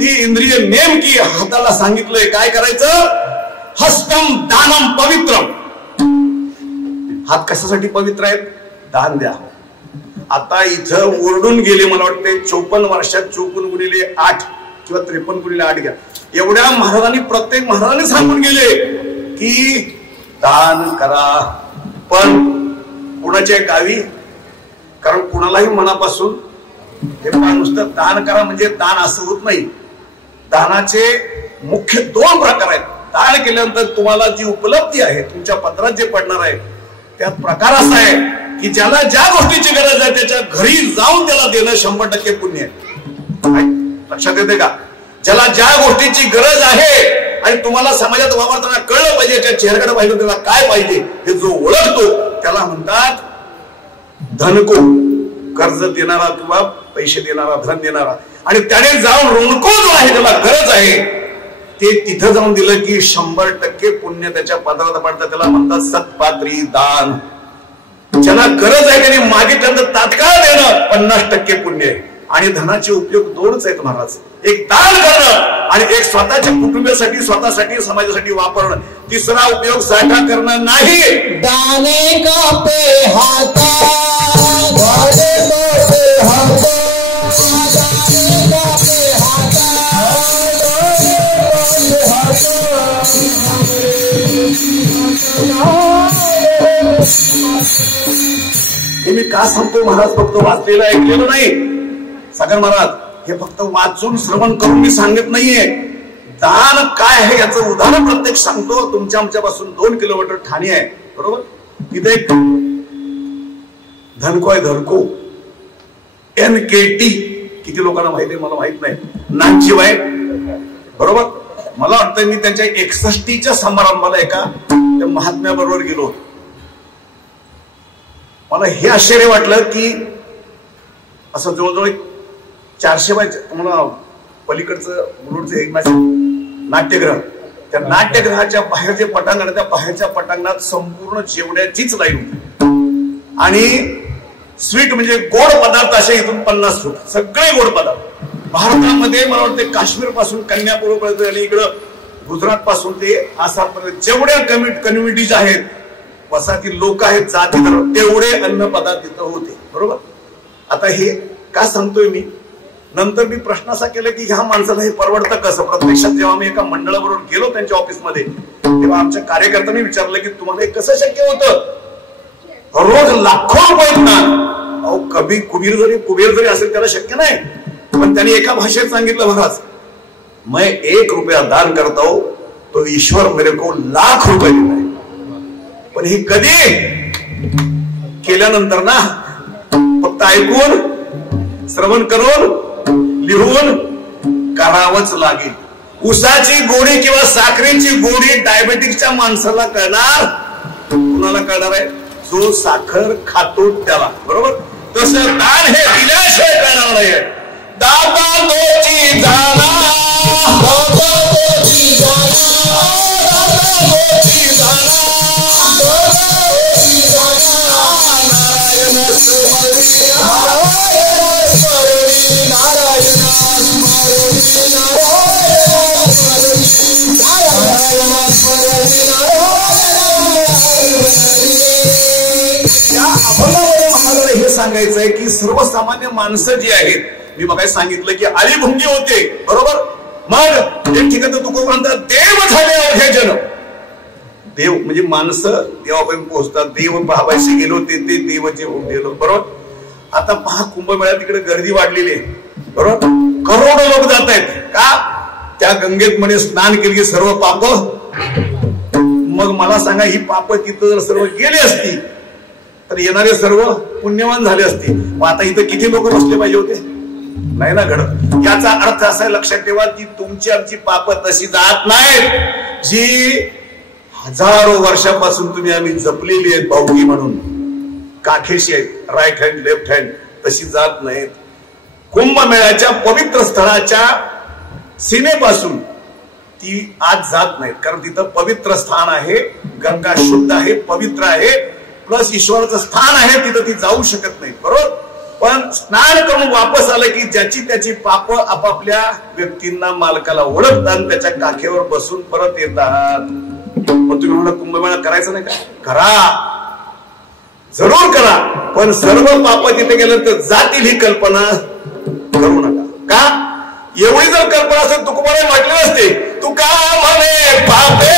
ती इंद्रिय नेमकी हाताला सांगितलंय काय करायचं? हस्तम दानम पवित्रम. हात कशासाठी पवित्र आहेत? दान द्या. आता इथं ओरडून गेले, मला वाटते 54 वर्षात 54x8 किंवा 53x8 घ्या, एवढ्या महाराजांनी प्रत्येक महाराजांनी सांगून गेले की दान करा. पण कुणाच्या गावी? कारण कुणालाही मनापासून हे नुसतं दान करा म्हणजे दान असं होत नाही. दानाचे मुख्य 2 प्रकार आहेत. दान केल्यानंतर तुम्हाला जी उपलब्धी आहे, तुमच्या पत्रात जे पडणार आहे, त्यात प्रकार असा आहे की ज्याला ज्या गोष्टीची गरज आहे त्याच्या घरी जाऊन त्याला देणं 100% पुण्य आहे. लक्षात येते का? ज्याला ज्या गोष्टीची गरज आहे आणि तुम्हाला समाजात वावरताना कळलं पाहिजे, त्याच्या चेहऱ्याकडे पाहिजे, त्याला काय पाहिजे हे जो ओळखतो त्याला म्हणतात धनको. कर्ज देणारा किंवा पैसे देणारा, धन देणारा. आणि त्याने जाऊन ऋणको जो आहे, त्याला गरज आहे, ते तिथं जाऊन दिलं की 100% पुण्य त्याच्या पदरात पडतं. त्याला म्हणतात सत्पात्री दान. ज्याला गरज आहे त्याने मागितल्यानंतर तात्काळ देणं 50% पुण्य आहे. आणि धनाचे उपयोग 2च आहेत महाराज. एक दान करणं आणि एक स्वतःच्या कुटुंबासाठी, स्वतःसाठी, समाजासाठी वापरणं. तिसरा उपयोग साठा करणं नाही. दाने कापे हाता, दाने कापे हाता, दाने कापे हाता, दाने कापे हाता. हे मी का सांगतो महाराज, फक्त वाचलेलं ऐकलेलं नाही. सागर महाराज, हे फक्त वाचून श्रवण करून मी सांगत नाहीये. दान काय आहे याचं उदाहरण प्रत्येक सांगतो. तुमच्या आमच्यापासून 2 किलोमीटर ठाणे आहे, बरोबर. तिथे एक धनको आहे, धनको NKT. किती लोकांना माहिती आहे मला माहित नाही. नानशिव आहे, बरोबर. मला वाटतं मी त्यांच्या 61च्या समारंभाला एका त्या महात्म्याबरोबर गेलो. मला हे आश्चर्य वाटलं की असं जवळजवळ 400 बाय तुम्हाला पलीकडचं मुरुडचं एक नाट्यगृह, त्या नाट्यगृहाच्या बाहेर जे पटांगण, त्या बाहेरच्या पटांगणात संपूर्ण जेवण्याचीच लाईन होती. आणि स्वीट म्हणजे गोड पदार्थ असे इथून 50 फूट सगळे गोड पदार्थ. भारतामध्ये मला वाटते काश्मीर पासून कन्याकुमारीपर्यंत आणि इकडं गुजरात पासून ते आसामपर्यंत जेवढ्या कम्युनिटीज आहेत, वसाहती लोक आहेत, जाती धर्म, तेवढे अन्न पदार्थ तिथं होते, बरोबर. आता हे का सांगतोय मी, नंतर मी प्रश्न असा केला की ह्या माणसाला हे परवडतं कसं. प्रत्यक्षात जेव्हा मी एका मंडळाबरोबर गेलो त्यांच्या ऑफिसमध्ये, तेव्हा आमच्या कार्यकर्त्यांनी विचारलं की तुम्हाला हे कसं शक्य होतं, रोज लाखो रुपये ना. अहो कभी कुबेर जरी असेल त्याला शक्य नाही. पण त्यांनी एका भाषेत सांगितलं, महाराज मैं 1 रुपया दान करता हूं तो ईश्वर मेरे को लाख रुपये देता है. पण हे कधी केल्यानंतर ना, फक्त ऐकून श्रवण करून लिहून करावंच लागेल. उसाची गोडी किंवा साखरेची गोडी डायबेटिकच्या माणसाला कळणार, कुणाला कळणार आहे, जो साखर खातो त्याला, बरोबर. तसं दान हे दिल्याशिवाय कळणार नाही. दाता तोची जाणा, दाता तोची जाणा, दाता तोची जाणा, दाता तोची जाणा. नारायण स्मरी, नारायण स्मरी, नारायण स्मरी, नारायण स्मरी, नारायण स्मरी, नारायण स्मरी. या अभंगामध्ये महाराजांना हे सांगायचं आहे की सर्वसामान्य माणसं जी आहेत, मी बघायला सांगितलं की आलीभुंगी होते, बरोबर. मग एक ठिकाणी तुकोबा म्हणतात, देव झाले अवघे जन. देव म्हणजे माणसं देवापर्यंत पोहोचतात. देव पाहायचे गेलो ते देवाचे होऊन गेलो, बरोबर. आता पहा कुंभमेळ्यात तिकडे गर्दी वाढलेली आहे, बरोबर. करोडो लोक जात आहेत. का? त्या गंगेत म्हणे स्नान केली सर्व पाप. मग मला सांगा, ही पाप तिथं जर सर्व गेली असती तर येणारे सर्व पुण्यवान झाले असते. मग आता इथं किती लोक बसले पाहिजे होते, नाही ना घडत. याचा अर्थ असा लक्षात ठेवा की तुमची आमची पाप तशी जात नाहीत जी हजारो वर्षापासून तुम्ही आम्ही जपलेली आहेत भाऊकी म्हणून, काखेशी आहेत, राईट हँड लेफ्ट हँड, तशी जात नाहीत. कुंभमेळ्याच्या पवित्र स्थळाच्या सीमेपासून ती आज जात नाहीत, कारण तिथं पवित्र स्थान आहे, गंगा शुद्ध आहे, पवित्र आहे, प्लस ईश्वराचं स्थान आहे, तिथं ती जाऊ शकत नाही, बरोबर. पण स्नान करून वापस आलं की ज्याची त्याची पाप आपापल्या व्यक्तींना मालकाला ओळखतात, त्याच्या काखेवर बसून परत येतात. मग तुम्ही म्हणा कुंभमेळा करायचं नाही का? करा, जरूर करा, पण सर्व पाप तिथे गेलं तर जातील ही कल्पना करू नका. का? एवढी जर कल्पना असेल तुकोबाने म्हटले असते, तुका म्हणे पापे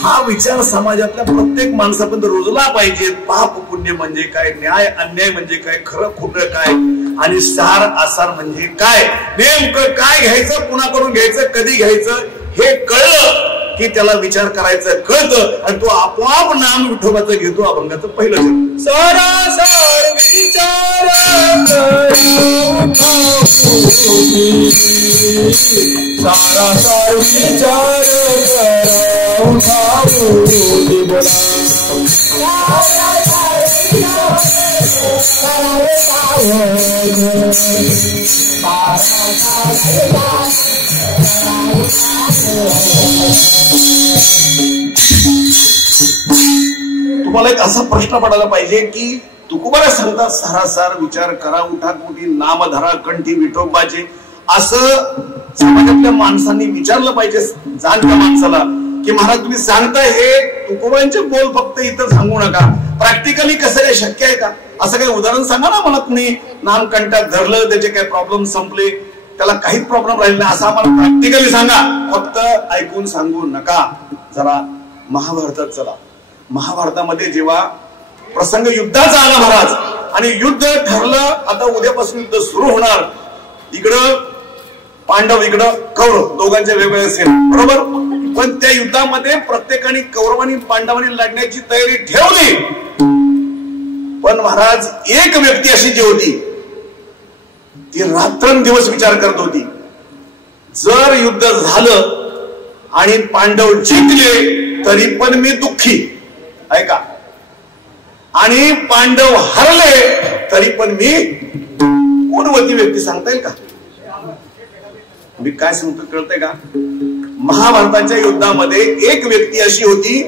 हा विचार समाजातल्या प्रत्येक माणसापर्यंत रुजला पाहिजे. पाप पुण्य म्हणजे काय, न्याय अन्याय म्हणजे काय, खरं खोटं काय, आणि सार आसार म्हणजे काय, नेमकं काय घ्यायचं, कुणाकडून घ्यायचं, कधी घ्यायचं, हे कळलं की त्याला विचार करायचं कळतं, आणि तो आपोआप नाम विठोबाचं घेतो. अभंगाचं पहिलं सरासर विचार सरासर विचार तुम्हाला एक असा प्रश्न पडायला पाहिजे की तुकोबाला सांगतात सारासार विचार करा, उठा पोटी नाम धरा कंठी विठोबाचे, असं समाजातल्या माणसांनी विचारलं पाहिजे जाणत्या माणसाला की महाराज तुम्ही सांगताय हे तुकोबांचे बोल फक्त इथं सांगू नका, प्रॅक्टिकली कसं काय शक्य आहे का? असं काही उदाहरण सांगा ना मला, कुणी नामकंठात धरलं त्याचे काही प्रॉब्लेम संपले, त्याला काहीच प्रॉब्लेम राहिले नाही असं आम्हाला प्रॅक्टिकली सांगा, फक्त ऐकून सांगू नका. जरा महाभारतात चला. महाभारतामध्ये जेव्हा प्रसंग युद्धाचा आला महाराज आणि युद्ध ठरलं, आता उद्यापासून युद्ध सुरू होणार, इकडं पांडव इकडं कौरव दोघांच्या वेगवेगळ्या सेना बरोबर, पण त्या युद्धामध्ये प्रत्येकाने कौरवांनी पांडवांनी लढण्याची तयारी ठेवली, पण महाराज एक व्यक्ती अशी जी होती ती रात्रंदिवस विचार करत होती, जर युद्ध झालं आणि पांडव जिंकले तरी पण मी दुःखी, ऐका, आणि पांडव हरले तरी पण मी, कोण होती व्यक्ती सांगता येईल का? मी काय सांगतो कळतंय का? महाभारताच्या युद्धामध्ये एक व्यक्ती अशी होती,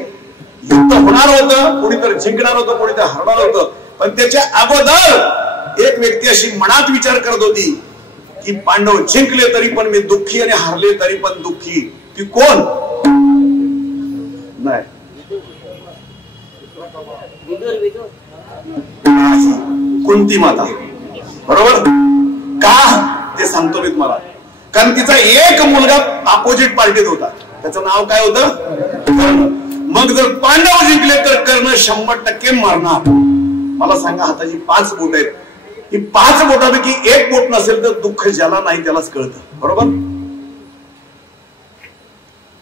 युद्ध होणार होतं, कोणी तर जिंकणार होतं, कोणी तर हरणार होतं, पण त्याच्या अगोदर एक व्यक्ती अशी मनात विचार करत होती की पांडव जिंकले तरी पण मी दुःखी आणि हरले तरी पण दुःखी. ती कोण? नाही, कुंती माता बरोबर. का ते सांगतो मी तुम्हाला, कारण तिचा एक मुलगा अपोजिट पार्टीत होता, त्याचं नाव काय होतं? कर्ण. मग जर पांडव जिंकले तर कर्ण 100% मरणार. मला सांगा, हाताची 5 बोट आहेत, ही 5 बोटापैकी एक बोट नसेल तर दुःख ज्याला नाही त्यालाच कळतं बरोबर.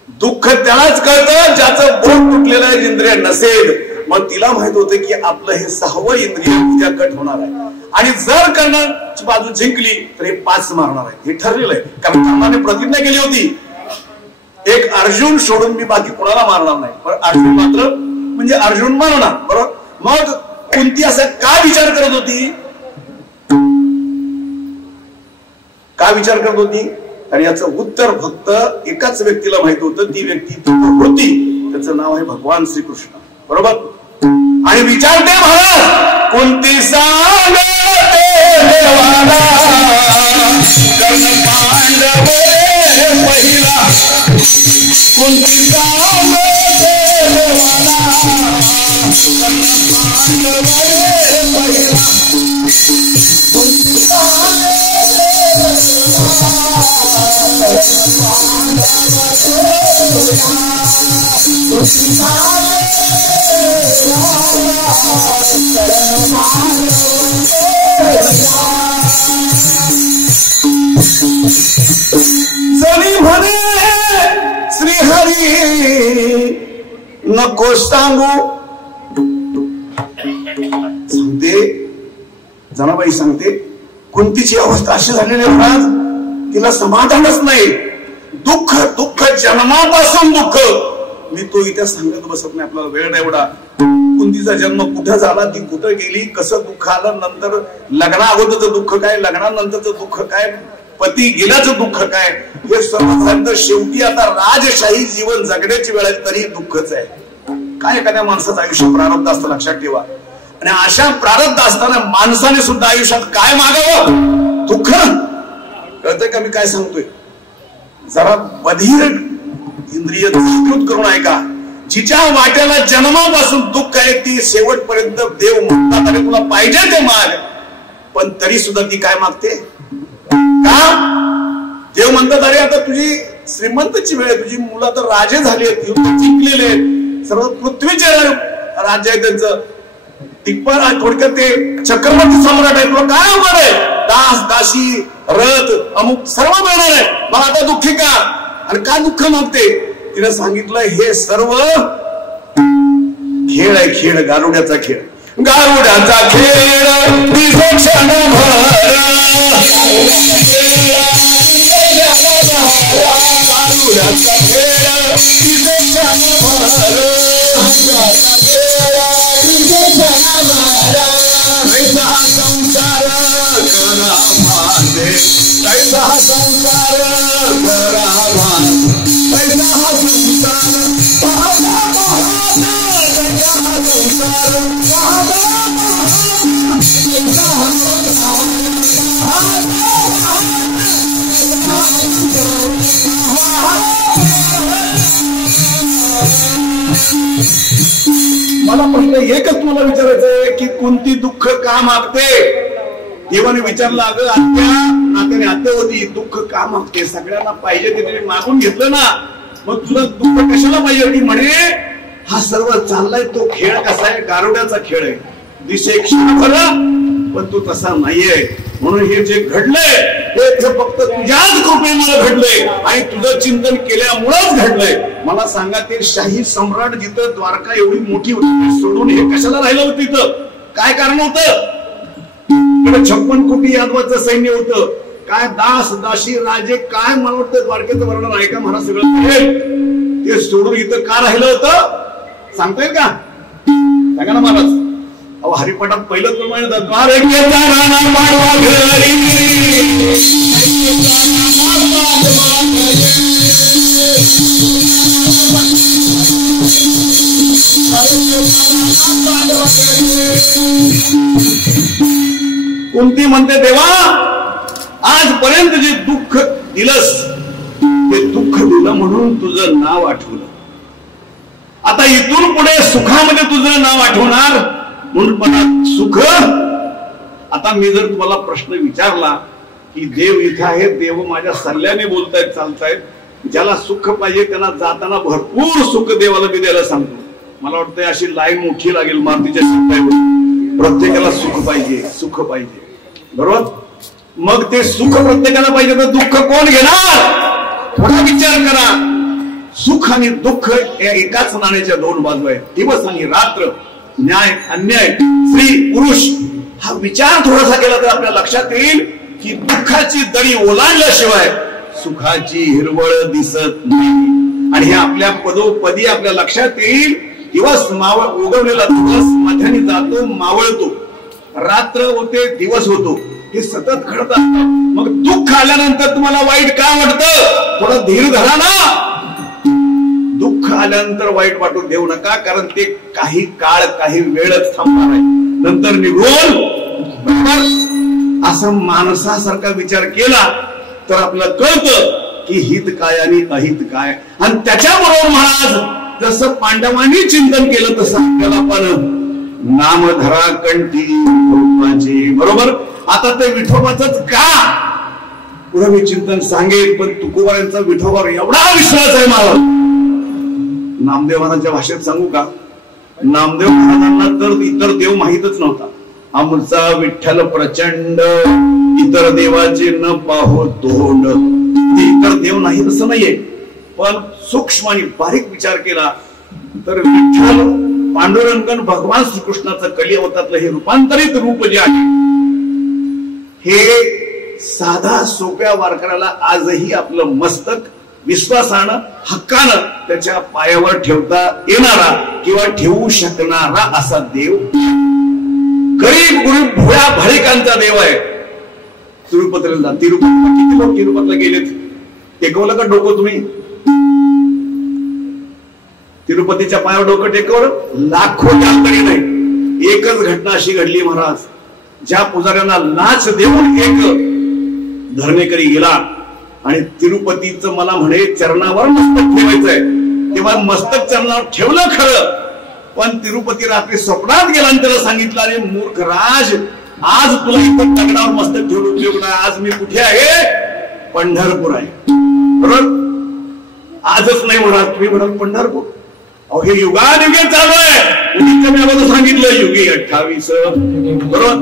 दुःख त्यालाच कळतं ज्याचं बोट तुटलेलं आहे, इंद्रिय नसेल. मग तिला माहित होतं की आपलं हे 6वं इंद्रिय उद्या कट होणार आहे, आणि जर कर्णाची बाजू जिंकली तर हे 5 मारणार आहे, हे ठरलेलं आहे. कारण कर्णाने प्रतिज्ञा केली होती, एक अर्जुन सोडून मी बाकी कोणाला मारणार नाही, पण अर्जुन मात्र म्हणजे अर्जुन मारणार बरोबर. मग कुंती असं का विचार करत होती? का विचार करत होती? आणि याचं उत्तर फक्त एकाच व्यक्तीला माहित होतं, ती व्यक्ती तिथं होती, त्याचं नाव आहे भगवान श्रीकृष्ण बरोबर. आणि विचारते महाराज, कुंती सांगते देवाला कर्ण पांडव पहिला, कुंती सांगते देवाला कर्ण पांडव पहिला, कुंती सांगते जणी म्हणे श्रीहरी नको सांगू, सांगते जनाबाई सांगते, कुंतीची अवस्था अशी झालेली महाराज, तिला समाधानच नाही, दुःख दुःख जन्मापासून दुःख. मी तो इथे सांगत बसत नाही, आपल्याला वेळ नाही एवढा. कुंतीचा जन्म कुठं झाला, ती कुठं गेली, कसं दुःख आलं, नंतर लग्ना अगोदरचं दुःख काय, लग्नानंतरचं दुःख काय, पती गेल्याचं दुःख काय, हे सर्व झालं. शेवटी आता राजशाही जीवन जगण्याची वेळ आहे तरी दुःखच आहे. काय एखाद्या माणसाचं आयुष्य प्रारब्ध असतं लक्षात ठेवा. आणि अशा प्रारब्ध असताना माणसाने सुद्धा आयुष्यात काय मागावं? दुःख. कळतंय का मी काय सांगतोय? जरा बधीर इंद्रिय जागृत करून ऐका. जिच्या वाट्याला जन्मापासून दुःख आहे ती शेवटपर्यंत देव म्हणतात आणि तुला पाहिजे ते माग, पण तरी सुद्धा ती काय मागते? का? देव म्हणतात अरे आता तुझी श्रीमंतची वेळ आहे, तुझी मुलं तर राजे झाली आहेत, जिंकलेले आहेत, सर्व पृथ्वीचे राज्य आहे त्यांचं, तिप्पट थोडक्यात ते चक्रवर्ती सम्राट आहे, तुला काय होणार आहे? दास दासी रथ अमुक सर्व मिळणार आहे, मग आता दुःखी का? आणि का दुःख मागते? तिने सांगितलं हे सर्व खेळ आहे, खेळ, गारुड्याचा खेळ, गारुड्याचा खेळ दिसे क्षणभर, गारुड्याचा खेळ दिसे क्षणभर, ऐसा संसार करा भांडे, ऐसा संसार करा भांडे, ऐसा संसार पाहता पाहता ऐसा संसार पाहता पाहता मला प्रश्न एकच तुम्हाला विचारायचं आहे की कोणती दुःख का मागते? देवाने विचारलं, अगं आत्या, नात्याने आत्या होती, दुःख का मागते? सगळ्यांना पाहिजे ते तुम्ही मागून घेतलं ना, मग तुला दुःख कशाला पाहिजे? ती म्हणे, हा सर्व चाललाय तो खेळ कसा आहे? गारुड्याचा खेळ आहे, दिसे क्षणभर, पण तू तसा नाहीये. म्हणून हे जे घडलंय ते फक्त तुझ्याच कृपेमुळे घडलंय आणि तुझं चिंतन केल्यामुळेच घडलंय. मला सांगा, ते शाही सम्राट जिथं द्वारका एवढी मोठी होती सोडून हे कशाला राहिलं होतं? तिथं काय कारण होतं? 56 कोटी यादवाचं सैन्य होतं. काय दास दाशी राजे, काय मला वाटतं द्वारकेचं वर्णन ऐका महाराज सगळं. ते सोडून इथं का राहिलं होतं सांगता येईल का? सांगा ना महाराज. अहो हरिपाठात पहिलं तो म्हणतात, द्वारकेचा राणा माळवा घरी, कुंती म्हणते, देवा आजपर्यंत जे दुःख दिलंस ते दुःख दिलं म्हणून तुझं नाव आठवलं. आता इथून पुढे सुखामध्ये तुझं नाव आठवणार म्हणून मला सुख. आता मी जर तुम्हाला प्रश्न विचारला की देव इथं आहे, देव माझ्या सल्ल्याने बोलतायत चालतायत, ज्याला सुख पाहिजे त्यांना जाताना भरपूर सुख देवाला मी द्यायला सांगतो. मला वाटतं अशी लाईन मोठी लागेल मारुतीच्या शिकताय, प्रत्येकाला सुख पाहिजे, सुख पाहिजे, बरोबर? मग ते सुख प्रत्येकाला पाहिजे तर दुःख कोण घेणार? थोडा विचार करा. सुख आणि दुःख या एकाच नाण्याच्या दोन बाजू आहेत. दिवस आणि रात्र, न्याय अन्याय, स्त्री पुरुष, हा विचार थोडासा केला तर आपल्या लक्षात येईल की दुःखाची दरी ओलांडल्याशिवाय सुखाची हिरवळ दिसत नाही. आणि हे आपल्या पदोपदी आपल्या लक्षात येईल. दिवस उगवलेला दिवस मध्याने जातो, मावळतो, रात्र होते, दिवस होतो, हे सतत घडत असतं. मग दुःख आल्यानंतर तुम्हाला वाईट का वाटतं? थोडा धीर धरा ना. दुःख आल्यानंतर वाईट वाटून देऊ नका, कारण ते काही काळ, काही वेळच थांबणार आहे, नंतर निघून. असा माणसासारखा विचार केला तर आपल्याला कळतं की हित काय आणि अहित काय. आणि त्याच्याबरोबर महाराज जसं पांडवांनी चिंतन केलं तसं आपल्याला पण नामधरा कंठी विठोबाची, बरोबर? आता ते विठोबाचंच का पुढे मी चिंतन सांगेन, पण तुकोबारांचा विठोबावर एवढा विश्वास आहे मला. नामदेव महाराजांच्या भाषेत सांगू का? नामदेव महाराजांना तर इतर देव माहीतच नव्हता. आमचा विठ्ठल प्रचंड, इतर देवाचे न पाहो तोंड. इतर देव नाही तसं नाहीये, पण सूक्ष्म आणि बारीक विचार केला तर विठ्ठल पांडुरंगन भगवान श्रीकृष्णाचं कलियुगातलं हे रूपांतरित रूप जे आहे, हे साधा सोप्या वारकऱ्याला आजही आपलं मस्तक विश्वासानं हक्कानं त्याच्या पायावर ठेवता येणारा किंवा ठेवू शकणारा असा देव, गरीब गुरीब भोळ्या भाळिकांचा देव आहे. तिरुपतीला किती लोक तिरुपतीला गेलेत? टेकवलं का डोकं तुम्ही? तिरुपतीच्या पायावर डोकं टेकवलं? लाखो तरी नाही. एकच घटना अशी घडली महाराज, ज्या पुजाऱ्यांना लाच देऊन एक धरणेकरी गेला आणि तिरुपतीचं मला म्हणे चरणावर मस्तक ठेवायचंय. तेव्हा मस्तक चरणावर ठेवलं खरं, पण तिरुपती रात्री स्वप्नात गेला आणि त्याला सांगितलं, अरे मूर्ख राज, आज तुला इथं दगडावर मस्तक ठेवून उपयोग नाही. आज मी कुठे आहे? पंढरपूर आहे, बरोबर? आजच नाही म्हणाल तुम्ही, म्हणाल पंढरपूर. अहो हे युगायुगे चालू आहे. कमी अगोदर सांगितलं युगी 28, बरोबर?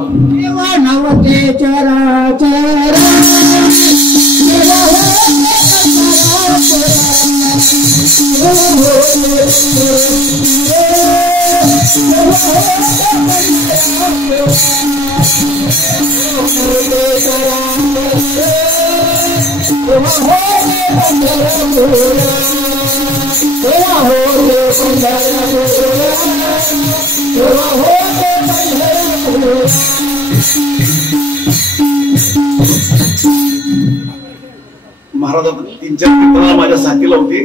महाराज 3-4 कीर्तनाला माझ्या साथीला होते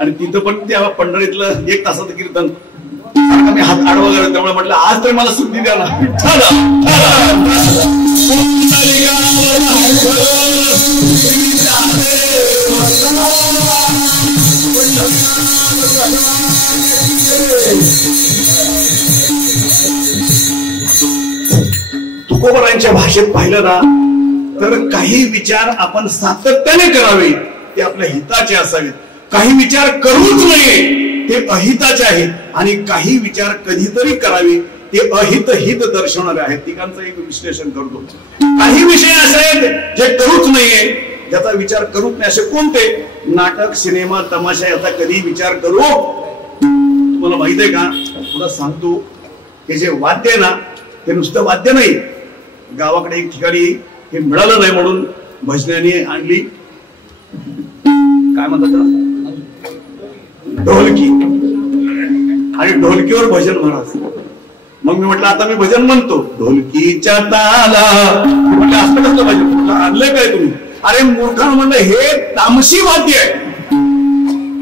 आणि तिथं पण त्या पंढरीतलं 1 तासाचं कीर्तन मी हात आडवा गेला, त्यामुळे म्हटलं आज तर मला सुट्टी द्या ना. तुकोबरांच्या भाषेत पाहिलं ना तर काही विचार आपण सातत्याने करावे ते आपल्या हिताचे असावेत, काही विचार करूच नये ते अहिताचे आहेत, आणि काही विचार कधीतरी करावे ते अहित हित दर्शवणारे आहेत. ठिकाणचं एक विश्लेषण करतो. काही विषय असे आहेत जे करूच नाहीये, ज्याचा विचार करूच नाही. असे कोणते? नाटक, सिनेमा, तमाशा याचा कधी विचार करू? तुम्हाला माहित आहे का? तुला सांगतो, हे जे वाद्य आहे ना ते नुसतं वाद्य नाही. गावाकडे एक ठिकाणी हे मिळालं नाही म्हणून भजनाने आणली, काय म्हणतात त्याला, ढोलकी, आणि ढोलकीवर भजन महाराज. मग मी म्हटलं आता मी भजन म्हणतो, ढोलकीच्या ताला. म्हटलं असं कसलं भजन आणलंय काय तुम्ही? अरे मूर्खानं म्हणलं हे तामसी वाद्य आहे,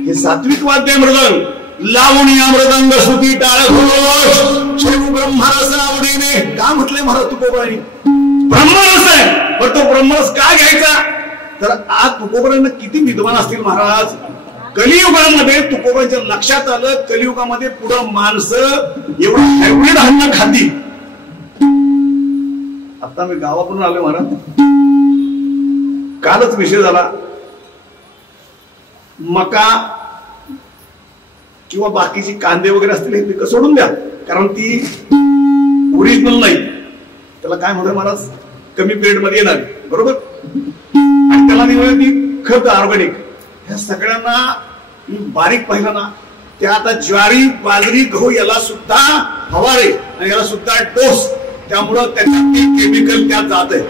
हे सात्विक वाद्य आहे. मृदंग लावून या मृदंग सुती टाळ घोष ब्रह्मरस आवडीने. का म्हटलंय महाराज तुकोबरांनी? ब्रह्मरस आहे. पण तो ब्रह्मरस का घ्यायचा? तर आज तुकोबरांना किती विद्वान असतील महाराज. कलियुगामध्ये तुकोबरांच्या लक्षात आलं, कलियुगामध्ये पुढं माणसं एवढं हायब्रिड अन्न खातील. आता मी गावाकडून आलोय महाराज, कालच विषय झाला. मका किंवा बाकीची कांदे वगैरे असतील हे पिकं सोडून द्या, कारण ती ओरिजिनल नाही. त्याला काय म्हणतात महाराज, कमी पिरियड मध्ये येणार, बरोबर. आणि त्याला निवड ती खत ऑर्गॅनिक. ह्या सगळ्यांना बारीक पाहिलं ना, त्या आता ज्वारी, बाजरी, गहू याला सुद्धा फवारे आणि याला सुद्धा डोस. त्यामुळं त्याच्यात ते केमिकल त्यात जात आहे,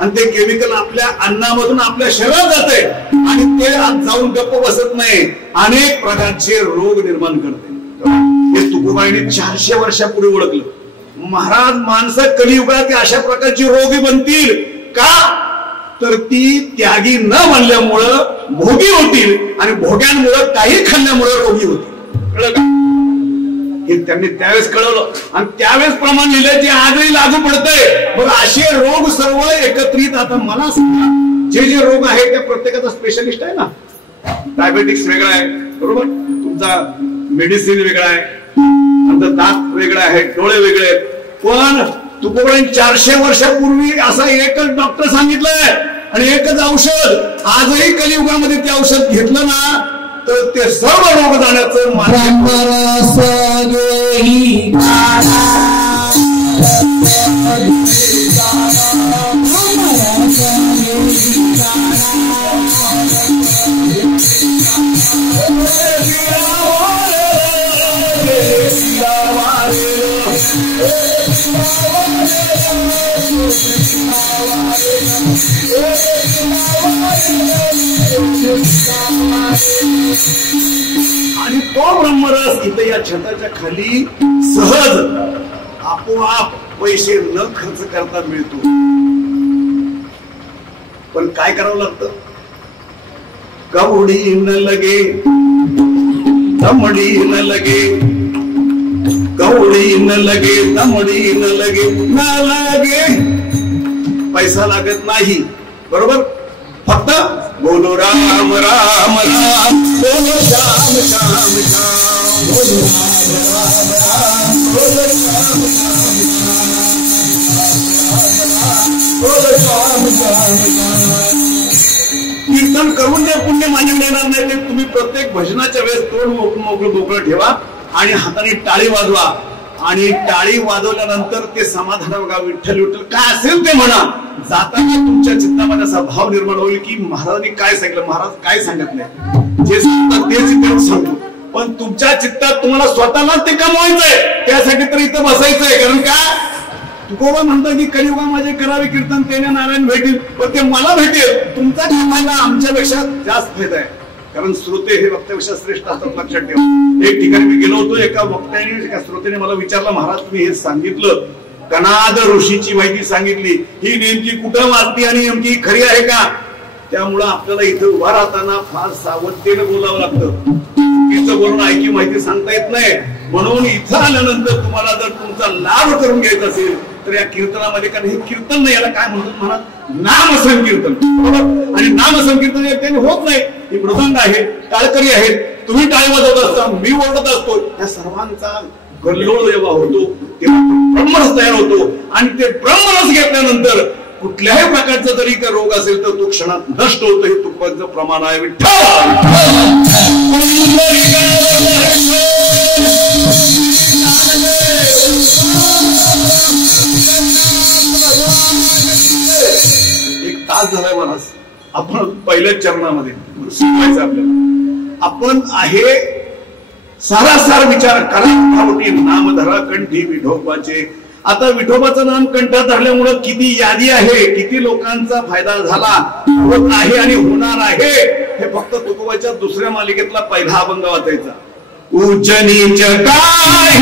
आणि ते केमिकल आपल्या अन्नामधून आपल्या शरीरात जात आहे, आणि ते आज जाऊन गप्प बसत नाही, अनेक प्रकारचे रोग निर्माण करते. हे तुकोबाईंनी 400 वर्षापूर्वी ओळखलं. महाराज माणसं कलियुगात अशा प्रकारची रोगी बनतील का? तर ती त्यागी न बनल्यामुळं भोगी होतील, आणि भोग्यांमुळं काही खाल्ल्यामुळं रोगी होतील. कळलं का? हे त्यांनी त्यावेळेस कळवलं, आणि त्यावेळेस प्रमाण लिहिलं जे आजही लागू पडतंय. मग असे रोग सर्व एकत्रित. आता मला सांगा, जे जे रोग आहेत त्या प्रत्येकाचा स्पेशलिस्ट आहे ना. डायबेटिक्स वेगळा आहे, बरोबर, तुमचा मेडिसिन वेगळा आहे, नंतर दात वेगळा आहे, डोळे वेगळे आहेत. पण तुकोबरांनी 400 वर्षापूर्वी असा एकच डॉक्टर सांगितलंय आणि एकच औषध. आजही कलियुगामध्ये ते औषध घेतलं ना तर ते सर्व रोग जाण्याचं आणि तो ब्रह्मरस इथं या छताच्या खाली सहज आपोआप पैसे न खर्च करता मिळतो. पण काय करावं लागतं? कवडी न लगे, दमडी न लगे, कवडी न लगे, दमडी न लगे, न लगे. पैसा लागत नाही, बरोबर. फक्त बोलो राम राम राम, बोलो श्याम श्याम श्याम, बोलो राम राम, बोलो श्याम बोलो श्याम श्याम. कीर्तन करून जे पुण्य मान्य मिळणार नाही ते तुम्ही प्रत्येक भजनाच्या वेळेस तोंड मोकळं मोकळं ठेवा आणि हाताने टाळी वाजवा. आणि टाळी वाजवल्यानंतर ते समाधान बघा, विठ्ठल विठ्ठल काय असेल ते म्हणा. जाताना तुमच्या चित्तामध्ये असा भाव निर्माण होईल की महाराजांनी काय सांगितलं, महाराज काय सांगत नाही, जे सांगतात तेच इथे सांगतो. पण तुमच्या चित्तात तुम्हाला स्वतःला ते कमवायचंय, त्यासाठी तर इथं बसायचंय. कारण का तुकोबा म्हणतात की कलियुगा माझे करावे कीर्तन तेने नारायण भेटेल. पण ते मला भेटेल, तुमचा कामाला आमच्यापेक्षा जास्त फायदा आहे. कारण श्रोते हे वक्त्यापेक्षा श्रेष्ठ असतात, लक्षात ठेवा. एक ठिकाणी मी गेलो होतो, एका वक्त्याने एका श्रोतेने मला विचारलं, महाराज तुम्ही हे सांगितलं, कणाद ऋषीची माहिती सांगितली, ही नेमकी कुठं वाचली आणि नेमकी खरी आहे का? त्यामुळं आपल्याला इथं उभा राहताना फार सावधतेने बोलावं लागतं. चुकीचं बोलून ऐकी माहिती सांगता येत नाही. म्हणून इथं आल्यानंतर तुम्हाला जर तुमचा लाभ करून घ्यायचा असेल तर या कीर्तनामध्ये, कारण हे कीर्तन नाही, याला काय म्हणतात महाराज, नाम संकीर्तन, बरोबर. आणि नाम संकीर्तन त्याने होत नाही. ही मृदंग आहे, टाळकरी आहेत, तुम्ही टाळी वाजवत असता, मी ओरडत असतो, या सर्वांचा कल्लोळ जेव्हा होतो तेव्हा ब्रह्मरस तयार होतो आणि ते ब्रह्मरस घेतल्यानंतर कुठल्याही प्रकारचा जरी का रोग असेल तर तो क्षणात नष्ट होतो. हे तुकोबांचं प्रमाण आहे. एक तास झालाय महाराज. आपण पहिल्याच चरणामध्ये शिकवायचं आपल्याला. आपण आहे सारासार विचार करा भावटी नाम धरा कंठी विठोबाचे. आता विठोबाचं नाम कंठात धरल्यामुळं किती यादी आहे, किती लोकांचा फायदा झाला, होत आहे आणि होणार आहे. हे फक्त तुकोबाच्या दुसऱ्या मालिकेतला पहिला अभंग वाचायचा. उच्च नीच काही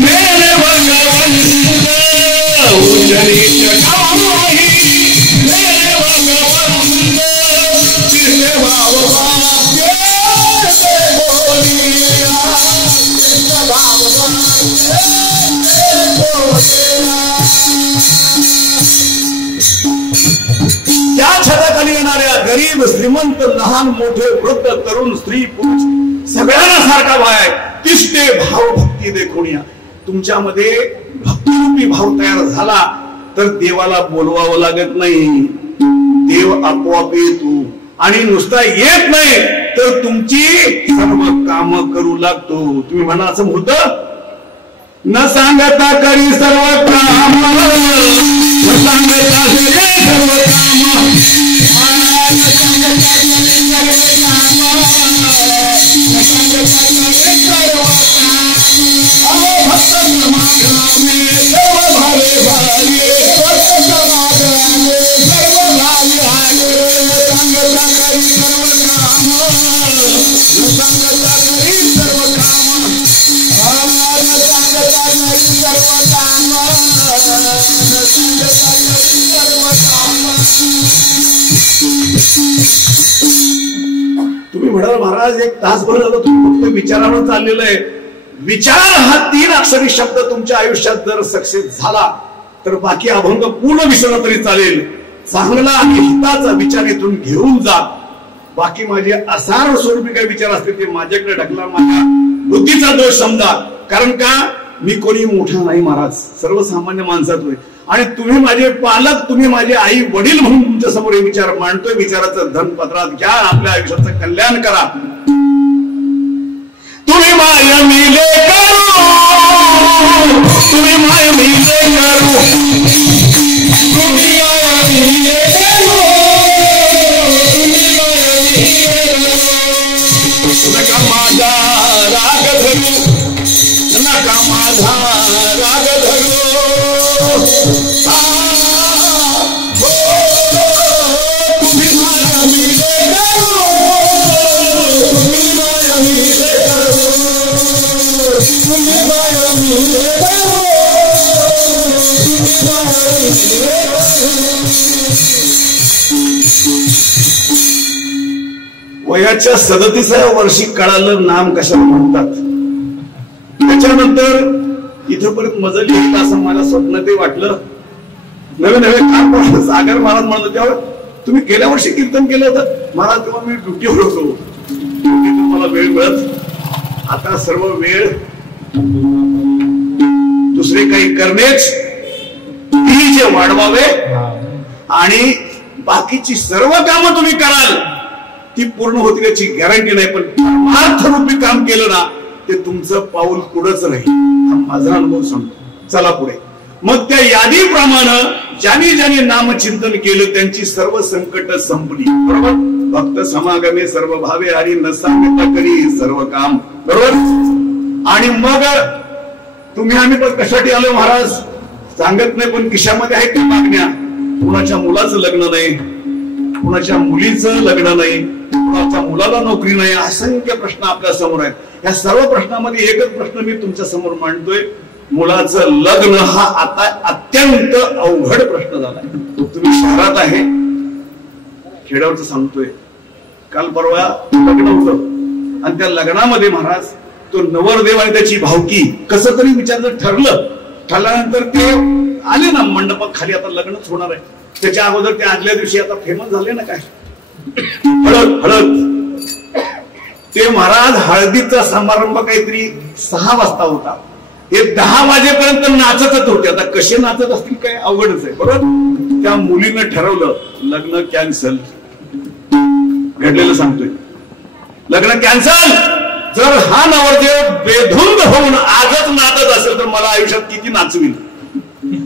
मेरे भगवंत, उच्च नीच काही मेरे भगवंत, तिसरे भाव त्या छताखाली येणाऱ्या गरीब श्रीमंत लहान मोठे वृद्ध तरुण स्त्री पुरुष सगळ्यांना सारखा भाव आहे. तिष्ठे भाव भक्ती देखून या. तुमच्यामध्ये भक्तिरूपी भाव तयार झाला तर देवाला बोलवावं लागत नाही. देव आपोआप येतो आणि नुसता येत नाही तर तुमची सर्व काम करू लागतो. तुम्ही म्हणा असं होतं न सांगता करी सर्व काम, न सांगता सर्व काम, तुम्ही म्हणाल महाराज एक तासभर झालं तुम्ही फक्त विचारावर चाललेलं आहे. विचार हा 3 अक्षरी शब्द तुमच्या आयुष्यात जर सक्सेस झाला तर बाकी अभंग पूर्ण विसरला तरी चालेल. चांगला आणि हिताचा विचार इथून घेऊन जा. बाकी माझे असार स्वरूपी काही विचार असतील ते माझ्याकडे ढकला, माझ्या बुद्धीचा दोष समजा. कारण का मी कोणी मोठा नाही महाराज, सर्वसामान्य माणसातोय आणि तुम्ही माझे पालक, तुम्ही माझे आई वडील म्हणून तुमच्या समोर हे विचार मांडतोय. विचाराचं धन पत्रात घ्या, आपल्या आयुष्याचं कल्याण करा. तुम्ही माय मिले करू, तुम्ही माय मिले करू, तुम्ही माय मिले करू, नका माझा राग धरू, नका माझा राग धरू. वयाच्या 37व्या वर्षी कळालं नाम कशाला म्हणतात. त्याच्यानंतर इथपर्यंत मजल येईल असं मला स्वप्न ते वाटलं. नवे नवे काम सागर महाराज म्हणत तेव्हा तुम्ही गेल्या वर्षी कीर्तन केलं होतं महाराज, तेव्हा मी ड्युटीवर होतो. ड्युटीतून मला वेळ मिळत. आता सर्व वेळ दुसरे काही करणेच, ती जे वाढवावे आणि बाकीची सर्व कामं तुम्ही कराल ती पूर्ण होतील याची गॅरंटी नाही. पण परमार्थ रूपी काम केलं ना ते तुमचं पाऊल पुढंच राहील. हा माझा अनुभव सांगतो. चला पुढे. मग त्या यादीप्रमाणे ज्यांनी ज्यांनी नामचिंतन केलं त्यांची सर्व संकट संपली. बरोबर. भक्त समागमे सर्व भावे हरी, न सांगता करी सर्व काम. बरोबर. आणि मग तुम्ही आम्ही पण कशासाठी आलो महाराज सांगत नाही, पण खिशामध्ये आहेत त्या मागण्या. कुणाच्या मुलाचं लग्न नाही, कुणाच्या मुलीचं लग्न नाही, कुणाच्या मुलाला नोकरी नाही, असंख्य प्रश्न आपल्या समोर आहेत. या सर्व प्रश्नामध्ये एकच प्रश्न मी तुमच्या समोर मांडतोय. मुलाचं लग्न हा आता अत्यंत अवघड प्रश्न झालाय. तुम्ही शहरात आहे, खेड्यावरच सांगतोय. काल परवा लग्न होतं आणि त्या लग्नामध्ये महाराज तो नवरदेव आणि त्याची भावकी कसं तरी विचारलं ठरलं. ठरल्यानंतर ते आले ना मंडपात खाली, आता लग्नच होणार आहे. त्याच्या अगोदर ते आदल्या दिवशी आता फेमस झाले ना काय हळद हळद. ते महाराज हळदीचा समारंभ काहीतरी 6 वाजता होता. हे 10 वाजेपर्यंत नाचतच होते. आता कसे नाचत असतील काय अवघडच आहे बरोबर. त्या मुलीनं ठरवलं लग्न कॅन्सल. घडलेलं सांगतोय, लग्न कॅन्सल. जर हा नवरदेव बेधुंद होऊन आजच नाचत असेल तर मला आयुष्यात किती नाचवील.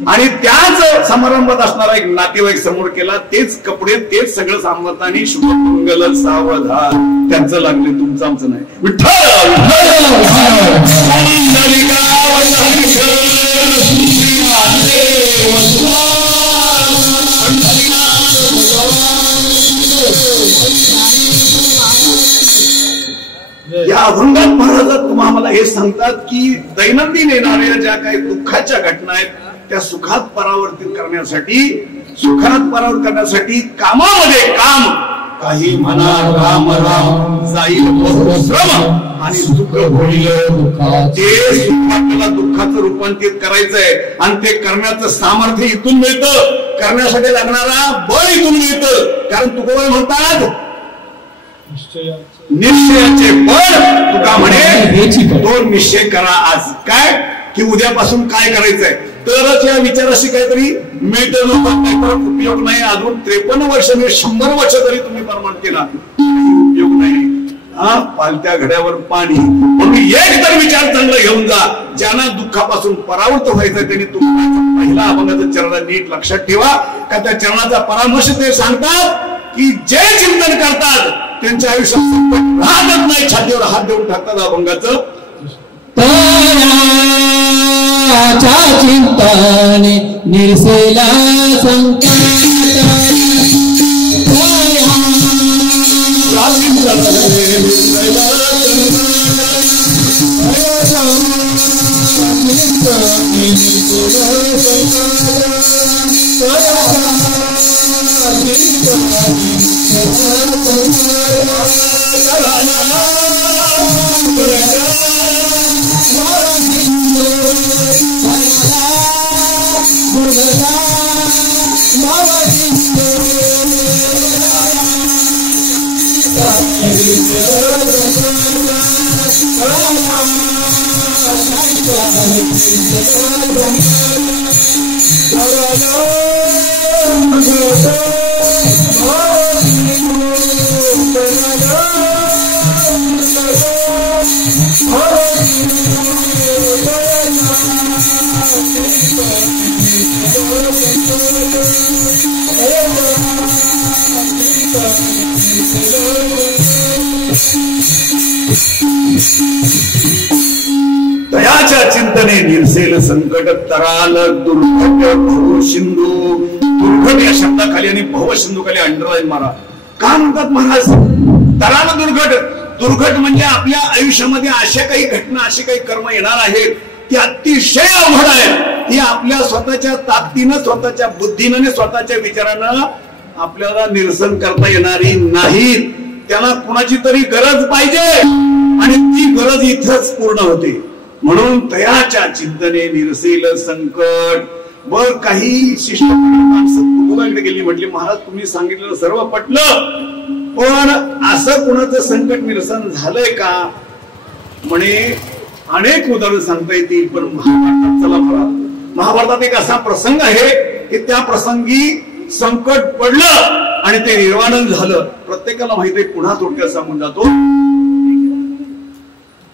आणि त्याच समारंभात असणारा एक नातेवाईक समोर केला, तेच कपडे तेच सगळं सांगताना शुभमंगल सावधान. त्यांचं लागले, तुमचं आमचं नाही. विठ्ठल या अभंगात महाराजात तुम्हाला हे सांगतात की दैनंदिन येणाऱ्या ज्या काही दुःखाच्या घटना आहेत त्या सुखात परावर्तित करण्यासाठी कामामध्ये काम, काही म्हणा राम राम जाईल श्रम आणि सुख होईल. ते सुखाला दुःखाचं रूपांतरित करायचंय आणि ते करण्याचं सामर्थ्य इथून मिळतं. करण्यासाठी लागणारा बळ इथून मिळतं. कारण तुकोबाई म्हणतात निश्चयाचे बळ. तुका म्हणे 2 निश्चय करा आज. काय की उद्यापासून काय करायचंय, तरच या विचाराशी काहीतरी मिळतं. लोकांना उपयोग नाही. अजून 53 वर्ष 100 वर्ष जरी तुम्ही परमाण केला उपयोग नाही. पालत्या घड्यावर पाणी. म्हणून एक तर विचार चांगला घेऊन जा. ज्यांना दुःखापासून परावृत्त व्हायचं त्यांनी तुमचा पहिला अभंगाचं चरण नीट लक्षात ठेवा. का त्या चरणाचा परामर्श ते सांगतात की जे चिंतन करतात त्यांच्या आयुष्यात संकट राहतच नाही. छातीवर हात देऊन टाकतात अभंगाचं. चिंतने निरसेला संकट दयाच्या चिंतने निरसेल संकट तराल दुर्घट भवसिंधू. दुर्घट या शब्दाखाली आणि भवसिंधूखाली अंडरलाईन मारा. का म्हणतात महाराज तराल दुर्घट? दुर्घट म्हणजे आपल्या आयुष्यामध्ये अशा काही घटना, असे काही कर्म येणार आहेत ती अतिशय अवघड आहे. ती आपल्या स्वतःच्या ताकदीनं, स्वतःच्या बुद्धीनं आणि स्वतःच्या विचारानं आपल्याला निरसन करता येणारी नाहीत. त्याला कुणाची तरी गरज पाहिजे आणि ती गरज इथंच पूर्ण होते. म्हणून तयाच्या चिंतने निरसेल संकट. बर काही शिष्ट माणसं गेली, म्हटली महाराज तुम्ही सांगितलेलं सर्व पटलं, पण असं कुणाचं संकट निरसन झालंय का? म्हणे अनेक उदाहरण सांगता येतील, पण महाभारतात चला बघा. महाभारतात एक असा प्रसंग आहे की त्या प्रसंगी संकट पडलं आणि ते निर्वाण झालं. प्रत्येकाला माहिती आहे. पुन्हा थोडक्यात सांगून जातो.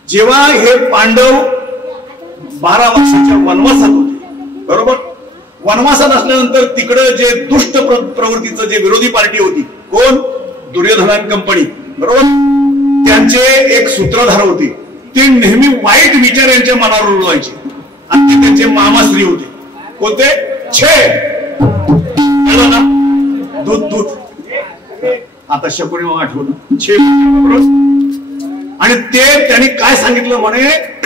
जेव्हा हे पांडव 12 वर्षाच्या वनवासात होते बरोबर. वनवासात असल्यानंतर तिकडं जे दुष्ट प्रवृत्तीचं जे विरोधी पार्टी होती, कोण? दुर्योधन कंपनी बरोबर. त्यांचे एक सूत्रधार होते. ते नेहमी वाईट विचार यांच्या मनावर रुळवायचे आणि ते त्यांचे मामाश्री होते. कोणते? छे दूध आता शकुनी आठवलं छे बरोबर. आणि ते त्यांनी काय सांगितलं म्हणे,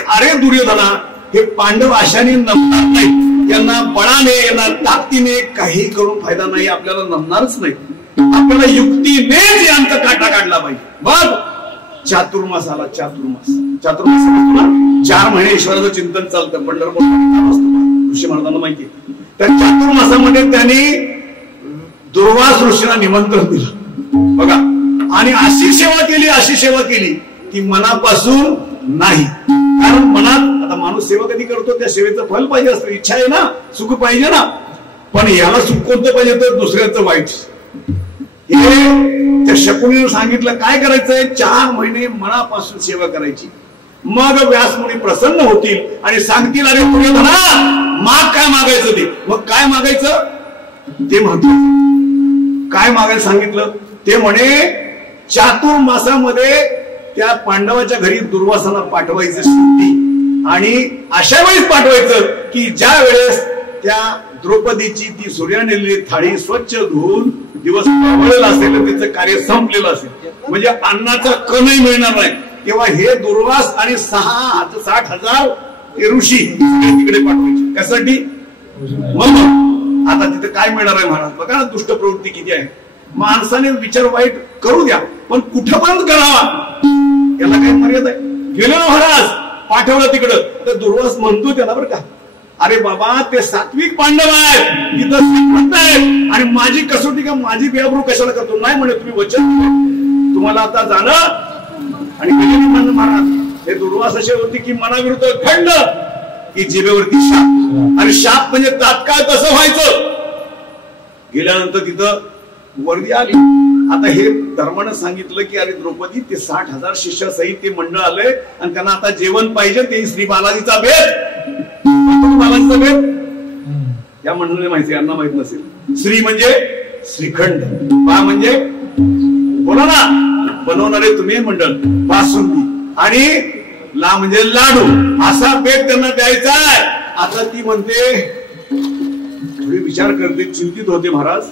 अरे दुर्योधना हे पांडव आशाने नमणार नाही. त्यांना बळाने, यांना ताकदीने काही करून फायदा नाही. आपल्याला नमणारच नाही. आपल्याला युक्तीनेच यांचा काटा काढला पाहिजे. बघ चातुर्मास आला. चातुर्मास 4 महिने ईश्वराचं चिंतन चालतं. पंढरपूर ऋषी महाराजांना माहिती. त्या चातुर्मासामध्ये त्यांनी दुर्वास ऋषीला निमंत्रण दिलं बघा. आणि अशी सेवा केली की मनापासून नाही. कारण मनात आता माणूस सेवा कधी करतो त्या सेवेचं फल पाहिजे असतं, इच्छा आहे ना, सुख पाहिजे ना. पण याला सुख कोणतं पाहिजे तर दुसऱ्याचं वाईट. हे त्या शकुनीने सांगितलं काय करायचंय, 4 महिने मनापासून सेवा करायची. मग व्यासमुनी प्रसन्न होतील आणि सांगतील अरे दुर्योधना माग काय मागायचं ते. मग काय मागायचं ते महत्वाचं. काय मागायला सांगितलं ते म्हणे चातुर्मासामध्ये त्या पांडवाच्या घरी दुर्वासाला पाठवायचं सुट्टी, आणि अशा वेळेस पाठवायचं की ज्या वेळेस त्या द्रौपदीची ती सूर्यानेली थाळी स्वच्छ धुवून दिवस पावलेला असेल, तिचं कार्य संपलेलं असेल, म्हणजे अन्नाचा कणही मिळणार नाही. तेव्हा हे दुर्वास आणि 60,000 ऋषी तिकडे पाठवायचे कशासाठी. मग आता तिथे काय मिळणार आहे महाराज बघा ना, दुष्ट प्रवृत्ती किती आहे. माणसाने विचार वाईट करू द्या पण कुठं बंद करावा याला काही मर्यादा आहे. गेलो ना महाराज पाठवलं तिकडं, तर दुर्वास म्हणतो त्याला बरं का, अरे बाबा ते सात्विक पांडव आहेत, तिथं श्रीमंत आहेत, आणि माझी कसोटी का माझी बेअब्रू कशाला करतो. नाही म्हणे तुम्ही वचन तुम्हाला आता जाणं. आणि म्हणणं महाराज हे दुर्वास असे होते की मनाविरुद्ध खंड की जिभेवरती शाप, आणि शाप म्हणजे तात्काळ तसं व्हायचं. गेल्यानंतर तिथं वर्दी आली. आता हे धर्मानं सांगितलं की अरे द्रौपदी ते 60,000 शिष्यासहित ते मंडळ आले आणि त्यांना आता जेवण पाहिजे. ते श्री बालाजीचा भेद, बालाजीचा भेद या मंडळाला माहिती, यांना माहित नसेल. श्री म्हणजे श्रीखंड, बा म्हणजे बोला ना बनवणारे तुम्ही मंडळ, बासुंदी, आणि ला म्हणजे लाडू, असा भेद त्यांना द्यायचा आहे. आता ती म्हणते, थोडी विचार करते, चिंतित होते महाराज.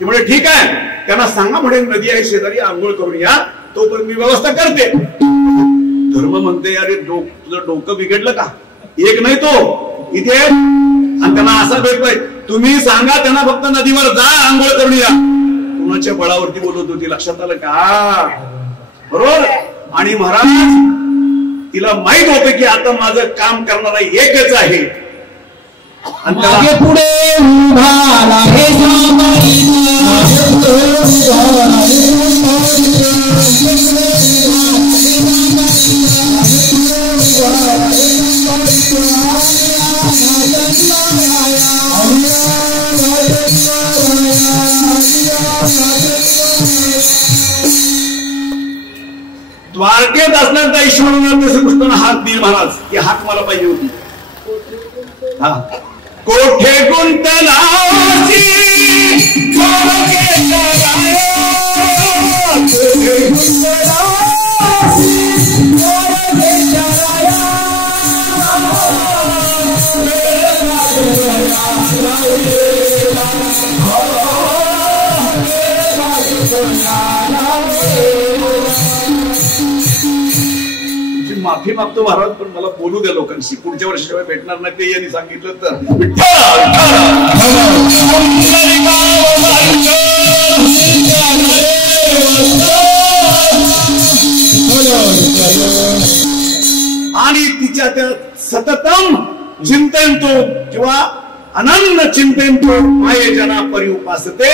ते म्हणजे ठीक आहे त्यांना सांगा म्हणे नदी आहे शेजारी आंघोळ करून या, तोपर्यंत मी व्यवस्था करते. धर्म म्हणते अरे तुझं डोकं बिघडलं का, एक नाही तो इथे, आणि त्यांना असा भेट पाहिजे. तुम्ही सांगा त्यांना फक्त नदीवर जा आंघोळ करून या. कुणाच्या बळावरती बोलत होती लक्षात आलं का, बरोबर. आणि महाराज तिला माहित होतं की आता माझं काम करणारा एकच आहे. मागे पुढे उभाला हे द्वारकेत असल्यानंतर ईश्वरानं श्रीकृष्णानं हात दिला महाराज, की हात मला पाहिजे होती. हा कोठे गुंतलासी माफी मागतो महाराज, पण मला बोलू द्या लोकांशी. पुढच्या वर्षी भेटणार नाही ते यांनी सांगितलं तर. आणि तिच्या त्या सततम चिंतनतो किंवा अनन्य चिंतनतो माये जना परिउपासते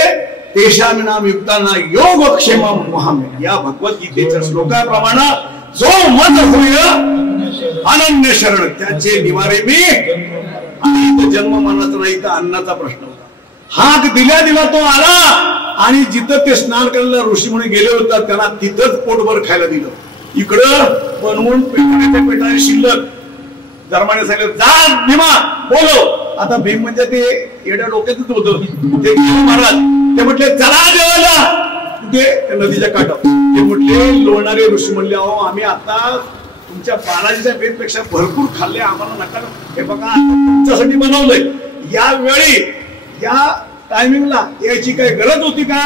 तेषां नाम युक्ताना योगक्षेमं वहामि. या भगवद्गीतेच्या श्लोकाप्रमाणे जो मत होय अनन्य शरण त्याचे निवारे मी. आणि जन्म मनाचा नाही तर अन्नाचा प्रश्न होता. हाक दिल्या तो आला, आणि जिथं ते स्नान करायला ऋषी मुनी गेले होतात त्यांना तिथंच पोटभर खायला दिलं. इकडं बनवून पेटाने शिल्लक धर्माने सांगितलं जा भीमा बोलो. आता भीम म्हणजे ते येड्या डोक्यातच होतं ते महाराज. ते म्हटले चला जेवायला कुठे नदीच्या काठावर. ते म्हटले लोणारे ऋषी म्हणले अहो आम्ही आता तुमच्या बालाजीच्या बेतपेक्षा भरपूर खाल्ले, आम्हाला नका. हे बघा तुमच्यासाठी बनवलंय. यावेळी या टायमिंगला यायची काही गरज होती का,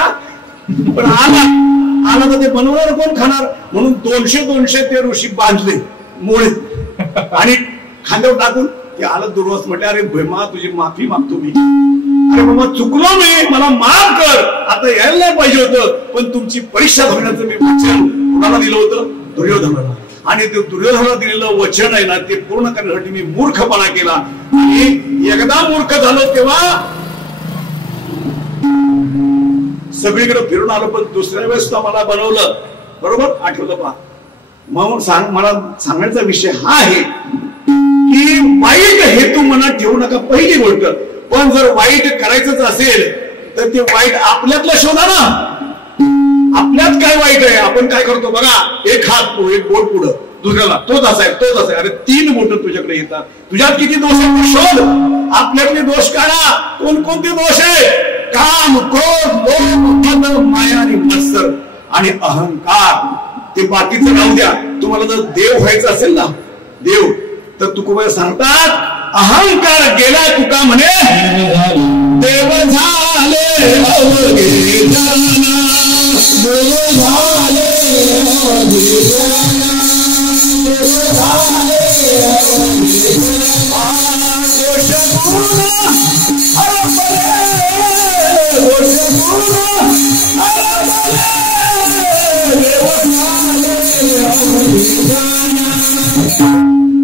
पण आला तर ते बनवणार कोण खाणार. म्हणून 200 ते ऋषी बांधले मोळे आणि खांद्यावर टाकून ते आलं. दुर्वास म्हटले अरे भीमा तुझी माफी मागतो मी. अरे बाबा चुकलो मी, मला माफ कर. आता यायला नाही पाहिजे होतं, पण तुमची परीक्षा भरण्याचं मी वचन कुणाला दिलं होतं, दुर्योधनाला. आणि ते दुर्योधनाला दिलेलं वचन आहे ना ते पूर्ण करण्यासाठी मी मूर्खपणा केला. आणि एकदा मूर्ख झालो तेव्हा सगळीकडे फिरून आलो, पण दुसऱ्या वेळेस मला बनवलं. बरोबर आठवलं पहा. मग मला सांगायचा विषय हा आहे की वाईट हेतू मनात ठेवू नका, पहिली गोष्ट. पण जर वाईट करायचंच असेल तर ते वाईट आपल्यातलं शोधा ना. आपल्यात काय वाईट आहे, आपण काय करतो बघा, एक हात एक बोट पुढं, दुसऱ्याला तोच असाय तोच असाय, अरे 3 बोट तुझ्याकडे येतात, तुझ्यात किती दोष आहेत शोध. आपल्यातले दोष काढा. कोणकोणते दोष आहे? काम, क्रोध, लोभ, मद, माया आणि मत्सर आणि अहंकार. ते बाकीचं राहू द्या. तुम्हाला जर देव व्हायचं असेल ना, देव, तर तुकोबा सांगतात अहंकार गेला तुका म्हणे देव झाले अवघे जाना, देव झाले अवघे जाना, देव झाले अवघे जाना. दोष गुण अरपले, दोष गुण अरपले, देव झाले अवघे जाना,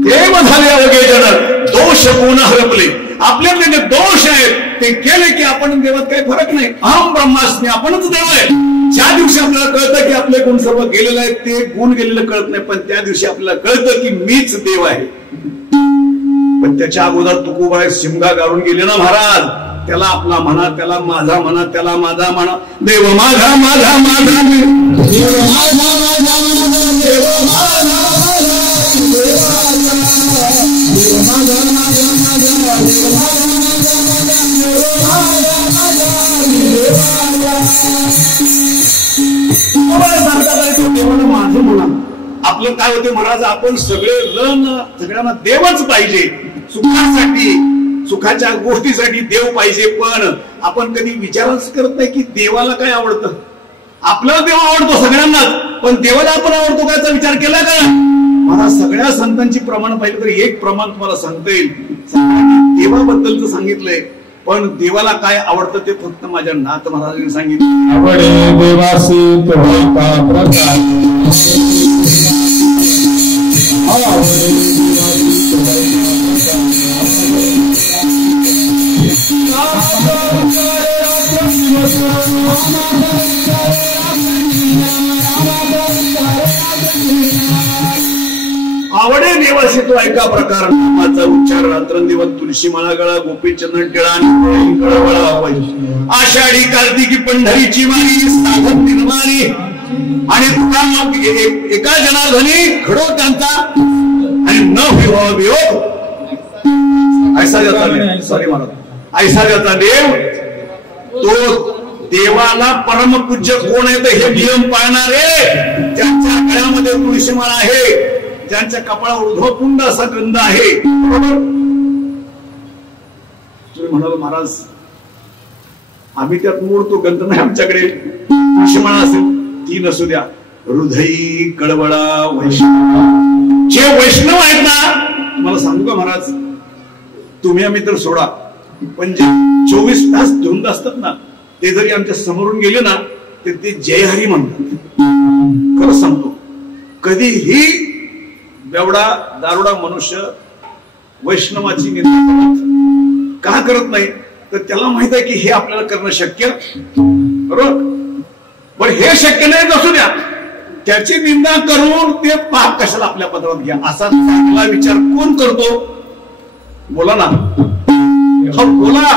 देव झाले अवघे जन. दोष गुण हरपले. आपल्यातले जे दोष आहेत ते केले की आपण देवात काही फरक नाही. अहम ब्रह्मास्मी, आपणच देव आहे. ज्या दिवशी आपल्याला कळतं की आपले गुण सर्व गेलेले आहेत, ते गुण गेलेलं कळत नाही, पण त्या दिवशी आपल्याला कळतं की मीच देव आहे. पण त्याच्या अगोदर तुकोबा शिमगा गाळून गेले ना महाराज. त्याला आपला म्हणा, त्याला माझा म्हणा, त्याला माझा म्हणा, देव माझा माझा माझा, देव माझा माझा माझा, देव माझा देवाला माझं म्हणा. आपलं काय होते महाराज, आपण सगळे सगळ्यांना देवच पाहिजे. सुखासाठी, सुखाच्या गोष्टीसाठी देव पाहिजे. पण आपण कधी विचारच करत नाही की देवाला काय आवडतं. आपल्याला देव आवडतो सगळ्यांनाच, पण देवाला आपण आवडतो का याचा विचार केला का? मला सगळ्या संतांची प्रमाण पाहिजे तर एक प्रमाण तुम्हाला सांगता येईल. देवाबद्दलच सांगितलंय, पण देवाला काय आवडतं ते फक्त माझ्या नाथ महाराजांनी सांगितलं. आवडे देवासी का प्रकार, आवडे देवाशी तो ऐका प्रकार, नामाचा उच्चार रात्रंदिवस, तुळशी माळा गळा, गोपी चंदन टिळा, आषाढी कार्तिकी पंढरीची वारी, साधन निर्माणी आणि एका जनार्दनी घडो त्यांचा आणि न वियोग. ऐसा जाता, सॉरी मला ऐसा जाता देव. तो देवाला परमपूज्य कोण आहे तर हे नियम पाळणारे, ज्यांच्या गळ्यामध्ये तुळशी माळा आहे, ज्यांच्या कपाळावर उर्ध्वपुंड असा गंध आहे. बरोबर. तुम्ही म्हणाल महाराज आम्ही त्यात मोडतो, गंध नाही आमच्याकडे. तुळशी माळा असेल ती नसू द्या. हृदयी कळवळा वैष्णव, जे वैष्णव आहेत ना, तुम्हाला सांगू का महाराज, तुम्ही आम्ही तर सोडा, पण जे 24 तास धुंद असतात ना, ते जरी आमच्या समोरून गेले ना, तर ते जय हरी म्हणतात. खरं सांगतो, कधीही एवढा दारुडा मनुष्य वैष्णवाची निंदा का करत नाही, तर त्याला माहित आहे की हे आपल्याला करणं शक्य बरोबर. पण हे शक्य नाही नसू द्या, त्याची निंदा करून ते पाप कशाला आपल्या पदरात घ्या, असा चांगला विचार कोण करतो? बोला ना, बोला.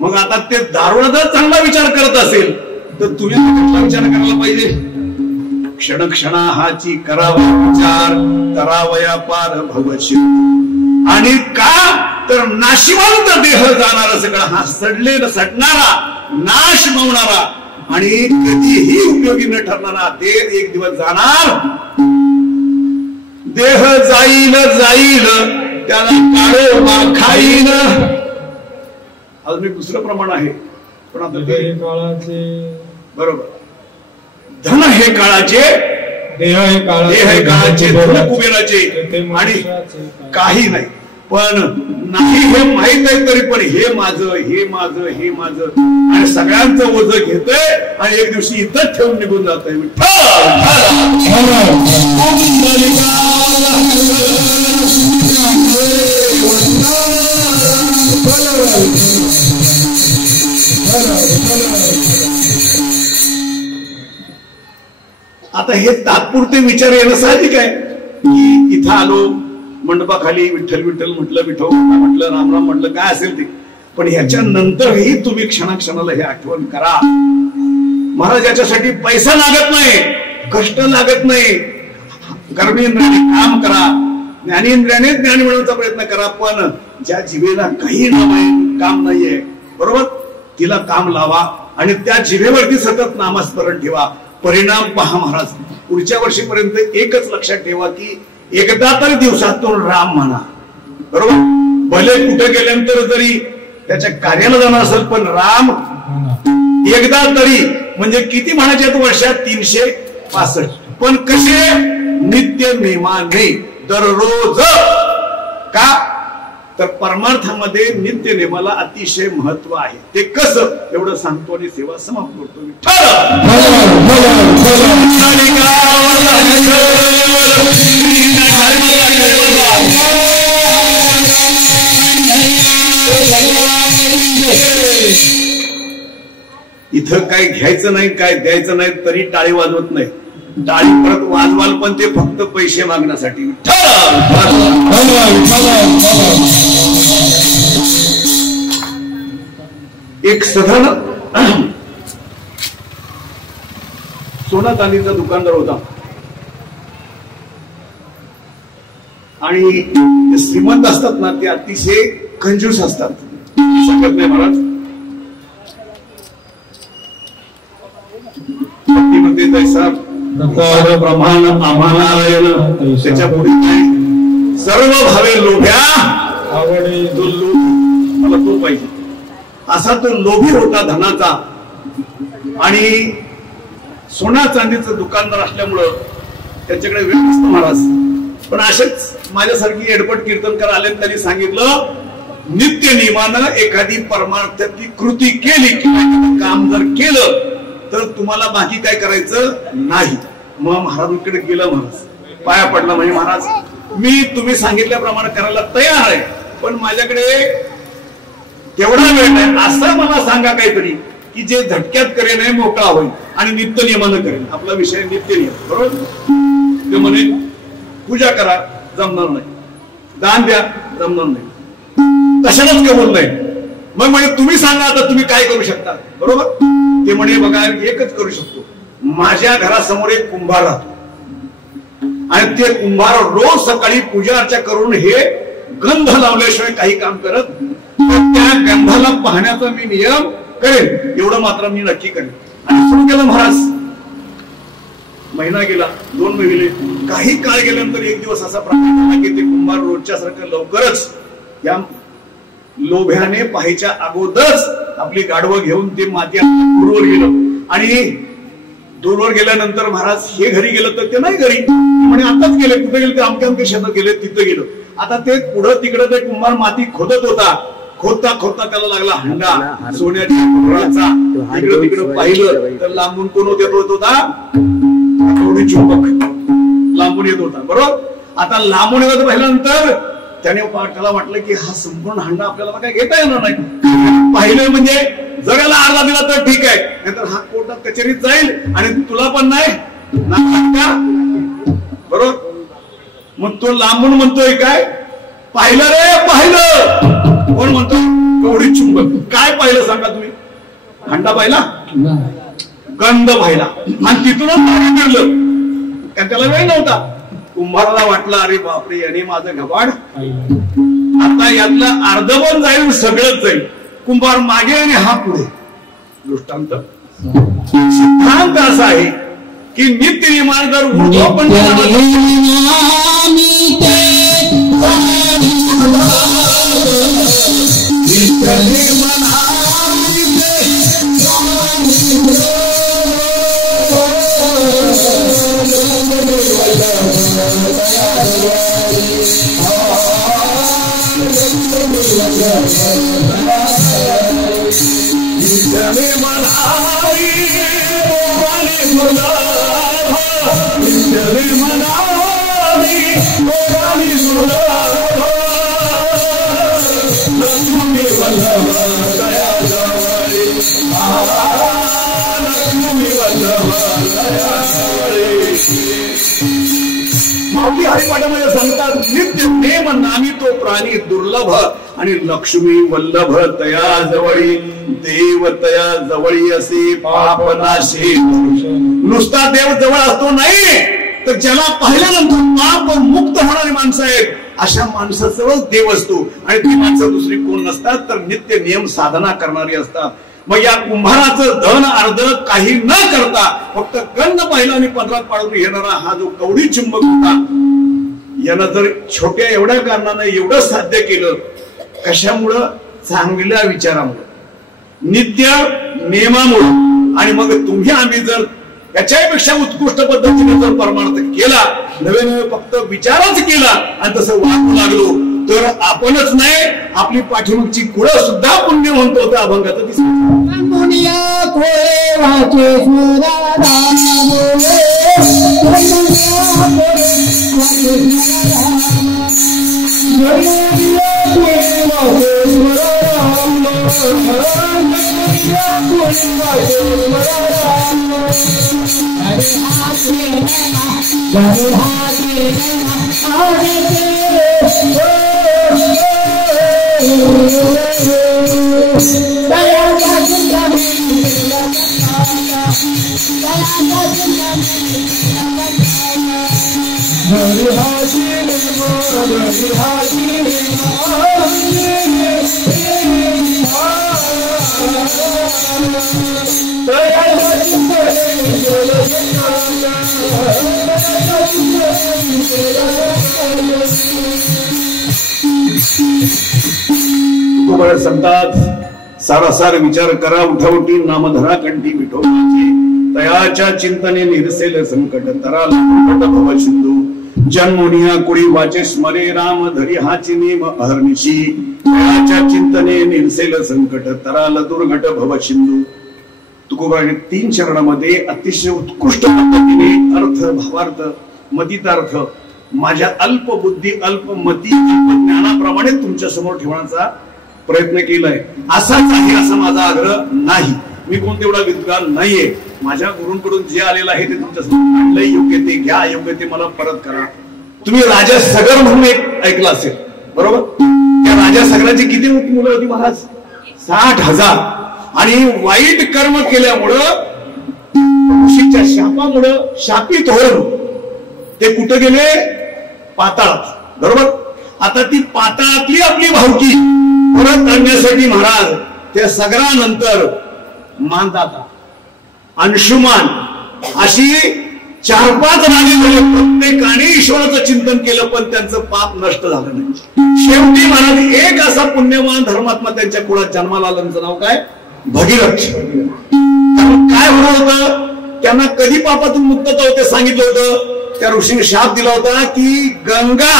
मग आता ते दारुडा जर चांगला विचार करत असेल तर तुम्ही चांगला विचार करायला पाहिजे. क्षण क्षणा हाची करावा विचार, करावया पार भवशी. आणि का तर नाशिवंत देह जाणारा सगळा, हा सडणारा नाश पावणारा आणि कधीही उपयोगी न ठरणारा देह एक दिवस जाणार. देह जाईल जाईल त्याला काढो खाईल. अजून एक दुसरं प्रमाण आहे, पण आता काळाचे बरोबर. धन हे काळाचे, देह हे काळाचे, धन कुबेराचे आणि काही नाही. पण नाही हे माहित आहे तरी पण हे माझं, हे माझं, हे माझं आणि सगळ्यांचं ओझं घेतोय आणि एक दिवशी इथंच ठेवून निघून जात आहे. आता हे तात्पुरते विचार येणं साहजिक आहे की इथं आलो मंडपाखाली विठ्ठल विठ्ठल म्हटलं, विठो म्हटलं, राम राम म्हटलं, काय असेल ते, पण ह्याच्यानंतरही तुम्ही क्षणाक्षणाला हे आठवण करा. महाराज याच्यासाठी पैसा लागत नाही, कष्ट लागत नाही, कर्मेंद्रियाने काम करा, ज्ञानेंद्रियाने ज्ञान मिळवण्याचा प्रयत्न करा, पण ज्या जिभेला काही काम नाहीये बरोबर तिला काम लावा आणि त्या जिभेवरती सतत नामस्मरण ठेवा. परिणाम पहा महाराज. पुढच्या वर्षीपर्यंत एकच लक्षात ठेवा की एकदा तरी दिवसातून राम म्हणा बरोबर. भले कुठे गेल्यानंतर जरी त्याच्या कार्याला जाणार असेल पण राम एकदा तरी, म्हणजे किती म्हणायचे वर्षात 365, पण कसे नित्य नेमाने दररोज. का तर परमार्थामध्ये नित्य नेमाला अतिशय महत्व आहे. ते कसं एवढं सांगतो आणि सेवा समाप्त करतो. इथं काय घ्यायचं नाही, काय द्यायचं नाही, तरी टाळी वाजवत नाही. टाळी परत वाजवाल पण ते फक्त पैसे मागण्यासाठी. एक साधारण सोना चांदीचा दुकानदार होता आणि श्रीमंत असतात ना ते अतिशय कंजूस असतात. सांगत नाही महाराज. प्रमाण आम्हाला त्याच्या पुढे सर्व भावे लोभ्या आवडे मला तो पाहिजे असा तो लोभी होता धनाचा. आणि सोना चांदीचं दुकानदार असल्यामुळं त्याच्याकडे वेळ नसतो महाराज. पण असेच माझ्यासारखी एडपट कीर्तनकार आले, त्यांनी सांगितलं नित्य नियमानं एखादी परमार्थाची कृती केली किंवा काम जर केलं तर तुम्हाला बाकी काय करायचं नाही. मग महाराजांकडे गेलं, महाराज पाया पडला, म्हणजे महाराज मी तुम्ही सांगितल्याप्रमाणे करायला तयार आहे, पण माझ्याकडे तेवढा वेळ नाही, असं मला सांगा काहीतरी की जे झटक्यात करेन आहे मोकळा होईल आणि नित्य नियमानं करेन. आपला विषय नित्य नियम बरोबर. ते म्हणे पूजा करा, जमणार नाही, दान द्या, जमणार नाही, कशालाच कबूल नाही. मग म्हणे तुम्ही सांगा आता तुम्ही काय करू शकता बरोबर. ते म्हणे बघा एकच करू शकतो, माझ्या घरासमोर एक कुंभार राहतो आणि ते कुंभार रोज सकाळी पूजा अर्चा करून हे गंध लावल्याशिवाय काही काम करत, त्या गंधाला पाहण्याचा मी नियम करेन, एवढं मात्र मी नक्की करेन. आणि सुरू केलं महाराज. महिना गेला, 2 महिने गेले, काही काळ गेल्यानंतर एक दिवस असा प्रकार झाला की ते कुंभार रोजच्या सारखं लवकरच या लोभ्याने पाहायच्या अगोदरच आपली गाढवं घेऊन ते माती दूरवर गेलं. आणि दूरवर गेल्यानंतर महाराज हे घरी गेलं तर ते नाही घरी, म्हणे आताच गेले, कुठे गेले ते अमक्या अमक्या शेतात गेले, तिथं गेलो. आता ते पुढं तिकडं ते कुंभार माती खोदत होता, खोदता खोदता त्याला लागला हंडा सोन्याच्या पुराचा. इकडं तिकडं पाहिलं तर लांबून कोण येत होता, चुंबक लांबून येत होता बरोबर. आता लांबून येत पाहिल्यानंतर त्याने त्याला वाटलं की हा संपूर्ण हंडा आपल्याला काय घेता येणार नाही. पाहिलं म्हणजे जगाला अर्धा दिला तर ठीक आहे, नाहीतर हा कोर्टात कचेरीत जाईल आणि तुला पण नाही बरोबर. मग तो लांबून म्हणतोय काय पाहिलं रे पाहिलं. कोण म्हणतो कवडी चुंबक. काय पाहिलं सांगा तुम्ही. हंडा पाहिला, गंध पाहिला आणि तिथूनच पाणी फिरलं. त्याला वेळ नव्हता. कुंभाराला वाटलं अरे बापरे याने माझं घबाड, आता यातलं अर्ध पण जाईल सगळंच जाईल. कुंभार मागे आणि हा पुढे. दृष्टांत सिद्धांत असा आहे की नित्य नियमान जर उठो पण माऊली हरिपाठामध्ये सांगतात नित्य नेम नामी तो प्राणी दुर्लभ आणि लक्ष्मी वल्लभ तया जवळी देव तया जवळी असे पापनाशी. नुसता देव जवळ असतो नाही तर ज्याला पाहिल्यानंतर पाप मुक्त होणारी माणसं आहेत अशा माणसाजवळच देव असतो. आणि ती माणसं दुसरी कोण नसतात तर नित्य नियम साधना करणारी असतात. मग या कुंभाराचं धन अर्ध काही न करता फक्त गंध पाहिला आणि पदरात पाडून येणारा हा जो कवडी चुंबक होता यानं जर छोट्या एवढ्या कारणानं एवढं साध्य केलं कशामुळं? चांगल्या विचारामुळे, नित्य नियमामुळे. आणि मग तुम्ही आम्ही जर याच्यापेक्षा उत्कृष्ट पद्धतीने जर परमार्थ केला, नवे नवे फक्त विचारच केला आणि तसं वागू लागलो तर आपणच नाही आपली पाठीमागची कुळं सुद्धा पुण्य म्हणतो त्या अभंगाचं दिसत. सांगतात सारासार विचार करा उठावटी नामधरा कंठी विठोबाची तयाच्या चिंतने निरसेल संकट तराल भव सिंधू जन्मोनिया कुळी वाचे स्मरे राम धरी हाची नेम अहर्निशी तयाच्या चिंतने निरसेल संकट तराल दुर्घट भव सिंधू. तुकोबाने 3 चरणामध्ये अतिशय उत्कृष्ट पद्धतीने अर्थ भावार्थ मतितार्थ माझ्या अल्प बुद्धी अल्प मती अल्प ज्ञानाप्रमाणे तुमच्या समोर ठेवण्याचा प्रयत्न केलाय. असाच आहे असा माझा आग्रह नाही. मी कोण तेवढा विद्वान नाहीये. माझ्या गुरूंकडून जे आलेलं आहे ते तुमच्या समोर आणलंय. योग्य ते घ्या, अयोग्य ते मला परत करा. तुम्ही राजा सगर म्हणून एक ऐकलं असेल बरोबर? त्या राजा सगराची किती मुलं होती महाराज? 60,000. आणि वाईट कर्म केल्यामुळं ऋषीच्या शापामुळं शापित होऊन ते कुठे गेले? पाताळात बरोबर. आता ती पाताळातली आपली भावकी परत आणण्यासाठी महाराज त्या सगरानंतर मानदाता अंशुमान अशी 4-5 राजे झाले. प्रत्येकाने ईश्वराचं चिंतन केलं पण त्यांचं पाप नष्ट झालं नाही. शेवटी महाराज एक असा पुण्यवान धर्मात्मा त्यांच्या कुळात जन्माला आलं. त्यांचं नाव काय? भगीरथ. काय होणार होतं? त्यांना कधी पापातून मुक्तता होते सांगितलं होतं. त्या ऋषीने शाप दिला होता की गंगा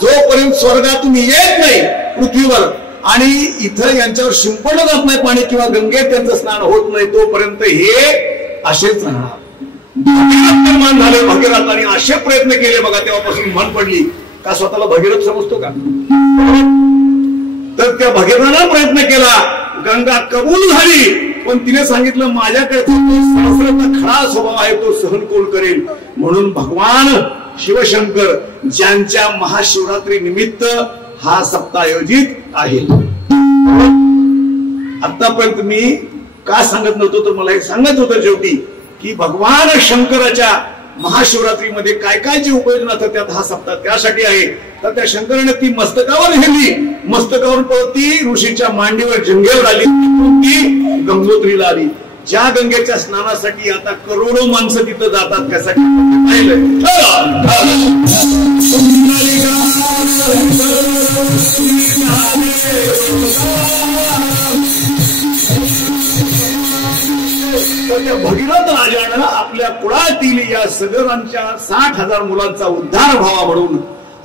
जोपर्यंत स्वर्गातून येत नाही पृथ्वीवर आणि इथं यांच्यावर शिंपडलं जात नाही पाणी किंवा गंगेत त्यांचं स्नान होत नाही तोपर्यंत हे असेच राहणार. भगीरथ निर्माण झाले. भगीरथाने असे प्रयत्न केले बघा तेव्हापासून मन पडली का स्वतःला भगीरथ समजतो का? तर त्या भगीरथानं प्रयत्न केला. गंगा कबूल झाली पण तिने सांगितलं माझ्याकडे खरा स्वभाव आहे तो सहन कोण करेल. म्हणून भगवान शिवशंकर ज्यांच्या महाशिवरात्री निमित्त हा सप्ताह आयोजित आहे. आतापर्यंत मी का सांगत नव्हतो तर मला एक सांगत होतं शेवटी की भगवान शंकराच्या महाशिवरात्रीमध्ये काय काय जी उपाययोजना असतात त्यात हा सप्ताह त्यासाठी आहे. तर त्या शंकराने ती मस्तकावर नेली. मस्तकावर ती ऋषीच्या मांडीवर जंगेवर आली. ती गंगोत्रीला आली. ज्या गंगेच्या स्नानासाठी आता करोडो माणसं तिथं जातात त्यासाठी भगीरथ राजानं आपल्या कुळातील या सगरांच्या 60,000 मुलांचा उद्धार व्हावा म्हणून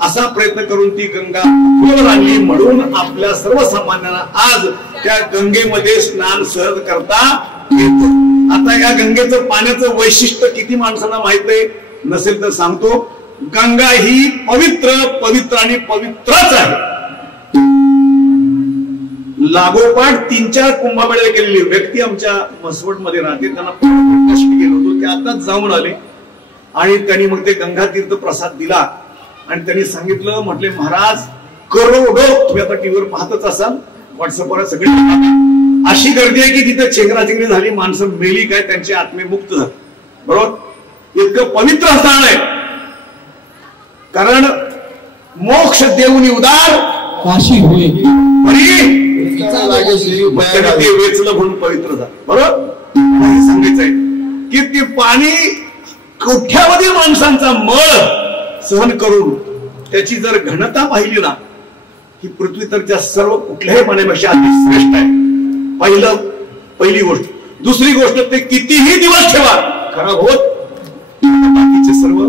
असा प्रयत्न करून ती गंगा खोल आणली. म्हणून आपल्या सर्वसामान्यांना आज त्या गंगेमध्ये स्नान सहज करता येतं. आता या गंगेचं पाण्याचं वैशिष्ट्य किती माणसांना माहित आहे नसेल तर सांगतो. गंगा ही पवित्र पवित्र आणि पवित्रच आहे. लागोपाठ 3-4 कुंभमेळे केलेली व्यक्ती आमच्या मसवड मध्ये राहते. त्यांना कष्ट केलं होतं ते आताच जाऊन आले. आणि त्यांनी मग ते गंगातीर्थ प्रसाद दिला आणि त्यांनी सांगितलं, म्हटले महाराज करोडो, तुम्ही आता टीव्हीवर पाहतच असाल, व्हॉट्सअपवर सगळे अशी गर्दी आहे की तिथे चेंगराचेंगरी झाली, माणसं मेली काय, त्यांचे आत्मे मुक्त झाले. बरोबर, इतकं पवित्र स्थान आहे. कारण मोक्ष देऊनी उदार काशी होय ते वेचलं म्हणून पवित्र झालं. बरोबर, सांगायचंय की ते पाणी कोठ्यामध्ये माणसांचा मळ सहन करून त्याची जर घनता पाहिली ना, ही पृथ्वी तर त्या सर्व कुठल्याही पाण्यापेक्षा अति श्रेष्ठ आहे. पहिली गोष्ट. दुसरी गोष्ट, ते कितीही दिवस ठेवा खराब होत बाकीचे सर्व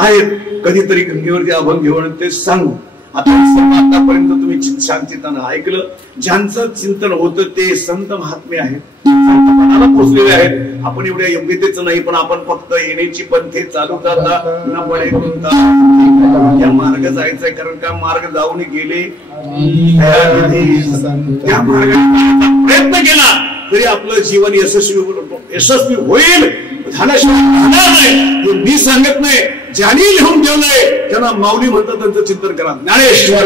आहेत. कधीतरी गंगेवरती अभंग घेऊन ते सांगू. आता आतापर्यंत तुम्ही शांतचित्तानं ऐकलं. ज्यांचं चिंतन होतं ते संत महात्मे आहेत, संत मनाला पोचलेले आहेत. आपण एवढ्या योग्यतेचं नाही, पण आपण फक्त येण्याची पंथे चालू करता न पडे या मार्ग जायचंय. कारण का मार्ग जाऊन गेले, त्या मार्गाने प्रयत्न केला तरी आपलं जीवन यशस्वी होईल, झाल्याशिवाय मी सांगत नाही. ज्यांनी लिहून ठेवलंय त्यांना माऊली म्हणतात, त्यांचं चिंतन करा. ज्ञानेश्वर